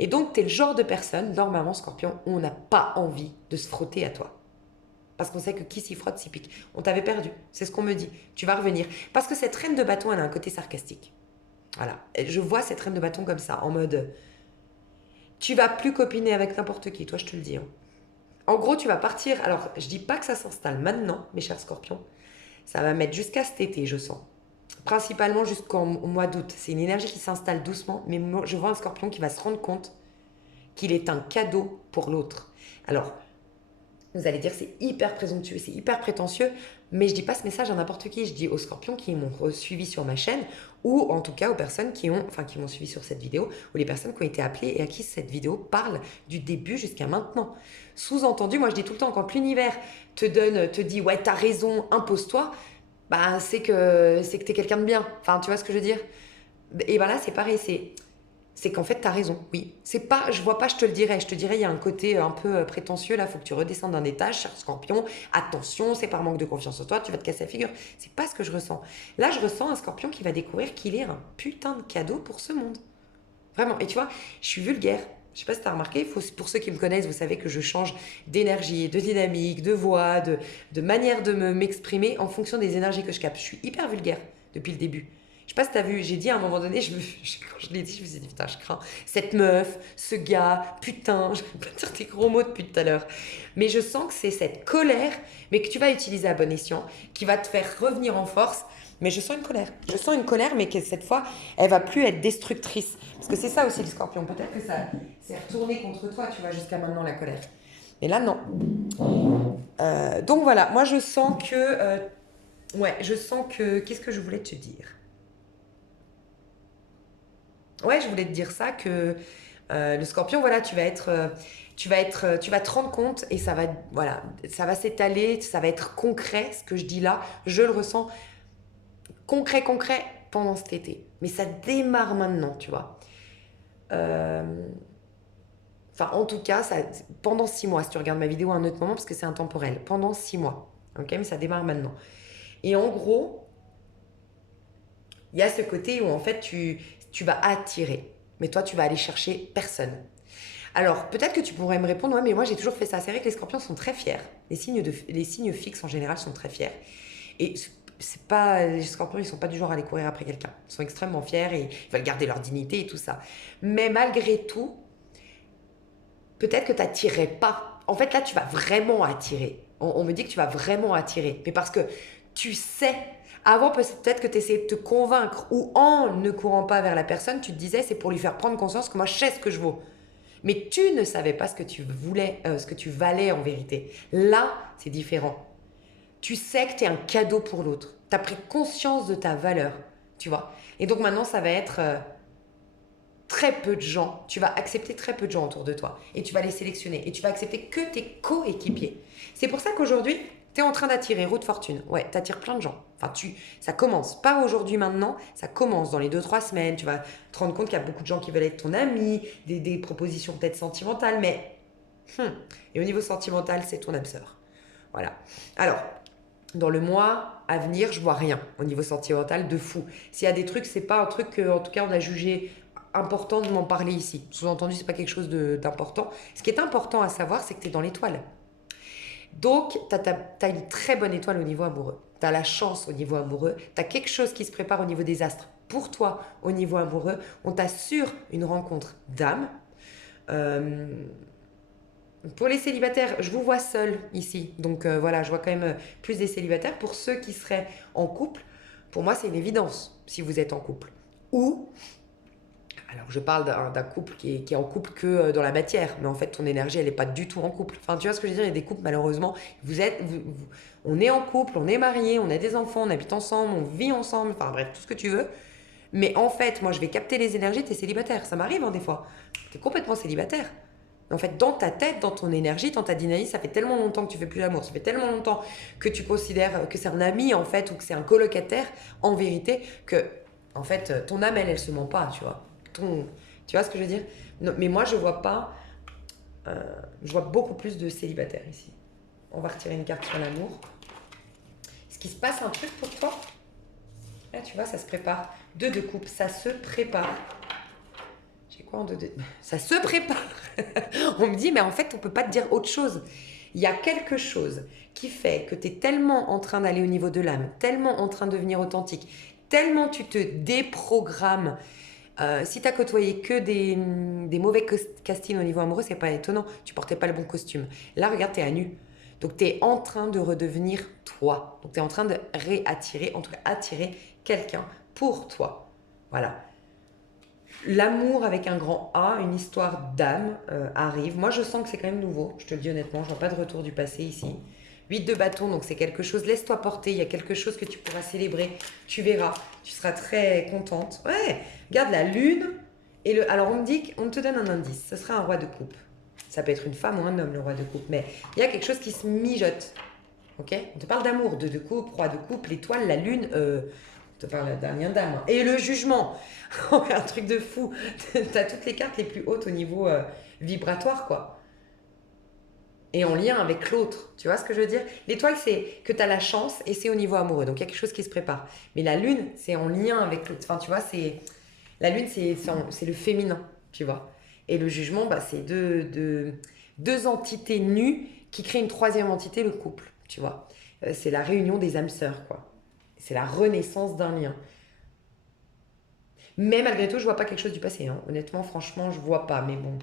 Et donc, tu es le genre de personne, normalement, scorpion, où on n'a pas envie de se frotter à toi. Parce qu'on sait que qui s'y frotte s'y pique. On t'avait perdu, c'est ce qu'on me dit. Tu vas revenir. Parce que cette reine de bâton, elle a un côté sarcastique. Voilà. Et je vois cette reine de bâton comme ça, en mode tu vas plus copiner avec n'importe qui, toi, je te le dis, hein. En gros, tu vas partir. Alors, je dis pas que ça s'installe maintenant, mes chers scorpions. Ça va mettre jusqu'à cet été, je sens. Principalement jusqu'au mois d'août. C'est une énergie qui s'installe doucement, mais moi, je vois un scorpion qui va se rendre compte qu'il est un cadeau pour l'autre. Alors, vous allez dire c'est hyper présomptueux, c'est hyper prétentieux, mais je dis pas ce message à n'importe qui. Je dis aux scorpions qui m'ont suivi sur ma chaîne, ou en tout cas aux personnes qui m'ont suivi sur cette vidéo, ou les personnes qui ont été appelées et à qui cette vidéo parle du début jusqu'à maintenant. Sous-entendu, moi je dis tout le temps, quand l'univers te dit ouais t'as raison, impose-toi, bah c'est que t'es quelqu'un de bien. Enfin, tu vois ce que je veux dire? Et ben là c'est pareil, c'est qu'en fait, tu as raison, oui. C'est pas, je vois pas, je te le dirais. Je te dirais, il y a un côté un peu prétentieux, là, faut que tu redescendes d'un étage, cher scorpion. Attention, c'est par manque de confiance en toi, tu vas te casser la figure. C'est pas ce que je ressens. Là, je ressens un scorpion qui va découvrir qu'il est un putain de cadeau pour ce monde. Vraiment. Et tu vois, je suis vulgaire. Je sais pas si tu as remarqué, pour ceux qui me connaissent, vous savez que je change d'énergie, de dynamique, de voix, de manière de m'exprimer en fonction des énergies que je capte. Je suis hyper vulgaire depuis le début. Je sais pas si t'as vu, j'ai dit à un moment donné, quand je l'ai dit, je me suis dit putain, je crains. Cette meuf, ce gars, putain, je vais pas dire tes gros mots depuis tout à l'heure. Mais je sens que c'est cette colère, mais que tu vas utiliser à bon escient, qui va te faire revenir en force. Mais je sens une colère. Je sens une colère, mais que cette fois, elle va plus être destructrice. Parce que c'est ça aussi le scorpion. Peut-être que ça s'est retourné contre toi, tu vois, jusqu'à maintenant, la colère. Mais là, non. Donc voilà, moi je sens que... ouais, je sens que... Qu'est-ce que je voulais te dire? Ouais, je voulais te dire ça que le scorpion, voilà, tu vas te rendre compte et ça va, voilà, ça va s'étaler, ça va être concret, ce que je dis là, je le ressens concret, concret pendant cet été. Mais ça démarre maintenant, tu vois. Euh, Enfin, en tout cas, pendant 6 mois, si tu regardes ma vidéo à un autre moment, parce que c'est intemporel, pendant 6 mois. Ok, mais ça démarre maintenant. Et en gros, il y a ce côté où en fait tu vas attirer. Mais toi, tu vas aller chercher personne. Alors, peut-être que tu pourrais me répondre, ouais, mais moi j'ai toujours fait ça. C'est vrai que les scorpions sont très fiers. Les signes fixes en général sont très fiers. Et c'est pas, les scorpions, ils sont pas du genre à aller courir après quelqu'un. Ils sont extrêmement fiers et ils veulent garder leur dignité et tout ça. Mais malgré tout, peut-être que tu n'attirerais pas. En fait, là, tu vas vraiment attirer. On me dit que tu vas vraiment attirer. Mais parce que tu sais, avant peut-être que tu essayais de te convaincre ou en ne courant pas vers la personne, tu te disais c'est pour lui faire prendre conscience que moi je sais ce que je vaux. Mais tu ne savais pas ce que tu voulais, ce que tu valais en vérité. Là, c'est différent. Tu sais que tu es un cadeau pour l'autre. Tu as pris conscience de ta valeur, tu vois. Et donc maintenant, ça va être très peu de gens. Tu vas accepter très peu de gens autour de toi. Et tu vas les sélectionner. Et tu vas accepter que tes coéquipiers. C'est pour ça qu'aujourd'hui, tu es en train d'attirer roue de fortune. Ouais, tu attires plein de gens. Enfin, ça commence. Pas aujourd'hui, maintenant. Ça commence dans les 2-3 semaines. Tu vas te rendre compte qu'il y a beaucoup de gens qui veulent être ton ami. Des propositions peut-être sentimentales. Mais, et au niveau sentimental, c'est ton âme sœur. Voilà. Alors, dans le mois à venir, je vois rien au niveau sentimental de fou. S'il y a des trucs, c'est pas un truc que, en tout cas, on a jugé important de m'en parler ici. Sous-entendu, c'est pas quelque chose d'important. Ce qui est important à savoir, c'est que tu es dans l'étoile. Donc, tu as une très bonne étoile au niveau amoureux. Tu as la chance au niveau amoureux. Tu as quelque chose qui se prépare au niveau des astres. Pour toi, au niveau amoureux, on t'assure une rencontre d'âme. Euh, pour les célibataires, je vous vois seul ici. Donc voilà, je vois quand même plus des célibataires. Pour ceux qui seraient en couple, pour moi, c'est une évidence si vous êtes en couple. Ou, alors je parle d'un couple qui est en couple que dans la matière, mais en fait, ton énergie, elle n'est pas du tout en couple. Enfin, tu vois ce que je veux dire? Il y a des couples, malheureusement, on est en couple, on est mariés, on a des enfants, on habite ensemble, on vit ensemble, enfin bref, tout ce que tu veux. Mais en fait, moi, je vais capter les énergies, t'es célibataire. Ça m'arrive, hein, des fois. T'es complètement célibataire. En fait, dans ta tête, dans ton énergie, dans ta dynamique, ça fait tellement longtemps que tu fais plus l'amour, ça fait tellement longtemps que tu considères que c'est un ami, en fait, ou que c'est un colocataire, en vérité, que, en fait, ton âme, elle se ment pas, tu vois. Tu vois ce que je veux dire? Non, mais moi, je vois pas... je vois beaucoup plus de célibataires ici. On va retirer une carte sur l'amour. Est-ce qu'il se passe un truc pour toi? Là, tu vois, ça se prépare. 2 de coupe, ça se prépare. J'ai quoi en 2 de... Ça se prépare. On me dit, mais en fait, on peut pas te dire autre chose. Il y a quelque chose qui fait que tu es tellement en train d'aller au niveau de l'âme, tellement en train de devenir authentique, tellement tu te déprogrammes. Si tu as côtoyé que des mauvais castings au niveau amoureux, c'est pas étonnant. Tu portais pas le bon costume. Là, regarde, tu es à nu. Donc, tu es en train de redevenir toi. Donc, tu es en train de réattirer, en tout cas, attirer quelqu'un pour toi. Voilà. L'amour avec un grand A, une histoire d'âme arrive. Moi, je sens que c'est quand même nouveau. Je te le dis honnêtement, je vois pas de retour du passé ici. 8 de bâton, donc c'est quelque chose. Laisse-toi porter. Il y a quelque chose que tu pourras célébrer. Tu verras. Tu seras très contente. Ouais, regarde la lune. Alors, on me dit qu'on te donne un indice. Ce sera un roi de coupe. Ça peut être une femme ou un homme, le roi de coupe. Mais il y a quelque chose qui se mijote. Ok? On te parle d'amour. 2 de coupe, roi de coupe, l'étoile, la lune. On te parle d'un lien d'âme. Et le jugement. Un truc de fou. T'as toutes les cartes les plus hautes au niveau vibratoire, quoi. Et en lien avec l'autre. Tu vois ce que je veux dire? L'étoile, c'est que tu as la chance et c'est au niveau amoureux. Donc il y a quelque chose qui se prépare. Mais la lune, c'est en lien avec l'autre. Enfin, tu vois, la lune, c'est le féminin, tu vois. Et le jugement, bah, c'est deux entités nues qui créent une troisième entité, le couple, tu vois. C'est la réunion des âmes sœurs, quoi. C'est la renaissance d'un lien. Mais malgré tout, je vois pas quelque chose du passé, hein. Honnêtement, franchement, je vois pas. Mais bon,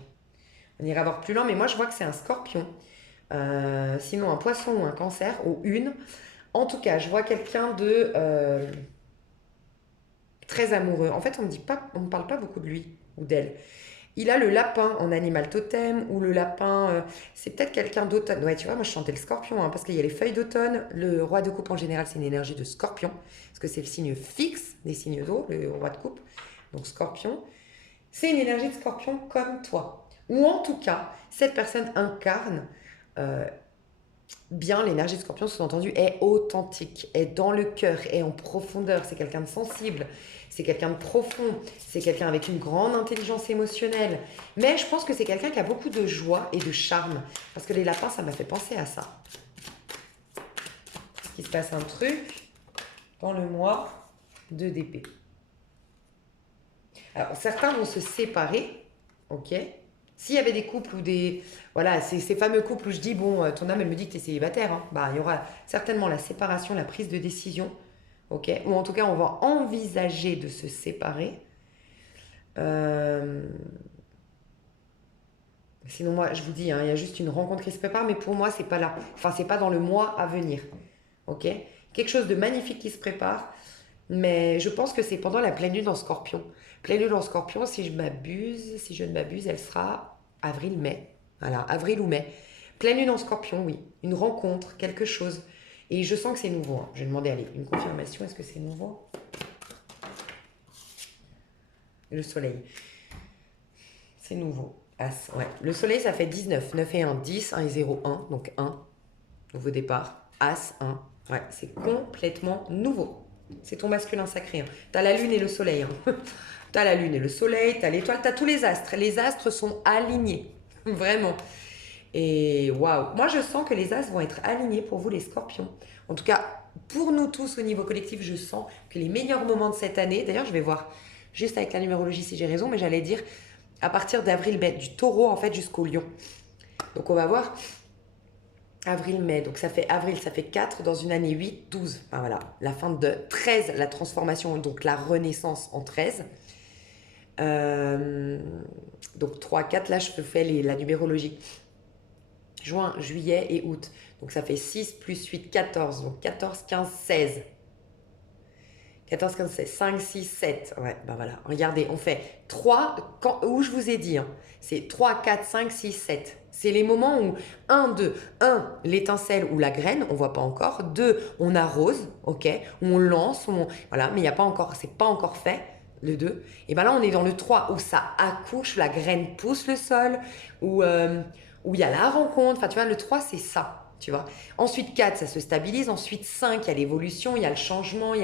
on ira voir plus loin. Mais moi, je vois que c'est un scorpion. Sinon, un poisson ou un cancer, ou une. En tout cas, je vois quelqu'un de très amoureux. En fait, on me parle pas beaucoup de lui ou d'elle. Il a le lapin en animal totem ou le lapin, c'est peut-être quelqu'un d'automne. Ouais, tu vois, moi je chantais le scorpion, hein, parce qu'il y a les feuilles d'automne. Le roi de coupe en général, c'est une énergie de scorpion, parce que c'est le signe fixe des signes d'eau, le roi de coupe. Donc scorpion, c'est une énergie de scorpion comme toi. Ou en tout cas, cette personne incarne euh, bien l'énergie de scorpion, sous-entendu, est authentique, est dans le cœur, est en profondeur. C'est quelqu'un de sensible, c'est quelqu'un de profond, c'est quelqu'un avec une grande intelligence émotionnelle. Mais je pense que c'est quelqu'un qui a beaucoup de joie et de charme. Parce que les lapins, ça m'a fait penser à ça. Il se passe un truc dans le mois de d'épée. Alors, certains vont se séparer, ok? S'il y avait des couples ou des... Voilà, ces fameux couples où je dis, bon, ton âme, elle me dit que tu es célibataire, hein. Bah, il y aura certainement la séparation, la prise de décision, ok? Ou en tout cas, on va envisager de se séparer. Euh, Sinon, moi, je vous dis, hein, il y a juste une rencontre qui se prépare, mais pour moi, c'est pas là. Enfin, c'est pas dans le mois à venir. Ok? Quelque chose de magnifique qui se prépare, mais je pense que c'est pendant la pleine lune en Scorpion. Pleine lune en Scorpion, si je ne m'abuse, elle sera avril-mai. Voilà, avril ou mai. Pleine lune en Scorpion, oui. Une rencontre, quelque chose. Et je sens que c'est nouveau, hein. Je vais demander, allez, une confirmation. Est-ce que c'est nouveau? Le soleil. C'est nouveau. As, ouais. Le soleil, ça fait 19. 9 et 1, 10. 1 et 0, 1. Donc 1. Nouveau départ. As, 1. Ouais, c'est complètement nouveau. C'est ton masculin sacré, hein. T'as la lune et le soleil, hein. T'as la lune et le soleil, t'as l'étoile, t'as tous les astres. Les astres sont alignés. Vraiment. Et waouh. Moi, je sens que les astres vont être alignés pour vous, les scorpions. En tout cas, pour nous tous au niveau collectif, je sens que les meilleurs moments de cette année, d'ailleurs, je vais voir juste avec la numérologie si j'ai raison, mais j'allais dire à partir d'avril, du taureau en fait jusqu'au lion. Donc on va voir avril-mai, donc ça fait avril, ça fait 4 dans une année 8, 12. Enfin voilà, la fin de 13, la transformation, donc la renaissance en 13. Donc 3, 4, là je fais la numérologie. Juin, juillet et août. Donc ça fait 6 plus 8, 14. Donc 14, 15, 16. 14, 15, 16, 5, 6, 7. Ouais, ben voilà. Regardez, on fait 3, où je vous ai dit, hein, c'est 3, 4, 5, 6, 7. C'est les moments où 1, 2, 1, l'étincelle ou la graine, on voit pas encore. 2, on arrose, ok, on lance, voilà, mais il y a pas encore, c'est pas encore fait, le 2. Et ben là, on est dans le 3 où ça accouche, la graine pousse le sol, où il y a la rencontre. Enfin, tu vois, le 3, c'est ça. Tu vois. Ensuite, 4, ça se stabilise. Ensuite, 5, il y a l'évolution, il y a le changement, il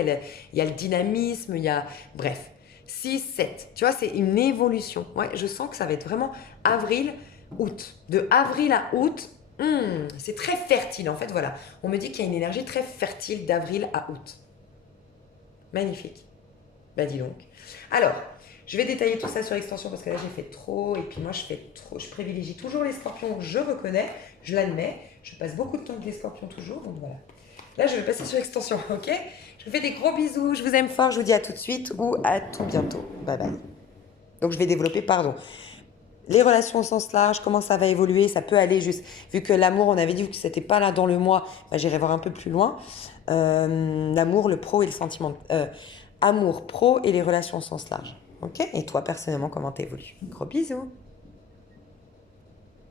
y a le dynamisme, il y a... Bref. 6, 7. Tu vois, c'est une évolution. Ouais, je sens que ça va être vraiment avril, août. De avril à août, c'est très fertile. En fait, voilà. On me dit qu'il y a une énergie très fertile d'avril à août. Magnifique. Bah dis donc. Alors, je vais détailler tout ça sur l'extension parce que là j'ai fait trop et puis moi je privilégie toujours les scorpions, je reconnais, je l'admets, je passe beaucoup de temps avec les scorpions toujours, donc voilà. Là je vais passer sur l'extension, ok? Je vous fais des gros bisous, je vous aime fort, je vous dis à tout de suite ou à tout bientôt. Bye bye. Donc je vais développer, pardon. Les relations au sens large, comment ça va évoluer, ça peut aller juste, vu que l'amour, on avait dit que c'était pas là dans le mois, bah, j'irai voir un peu plus loin. L'amour, le pro et le sentiment. Amour, pro et les relations au sens large. Ok? Et toi, personnellement, comment t'évolues? Gros bisous!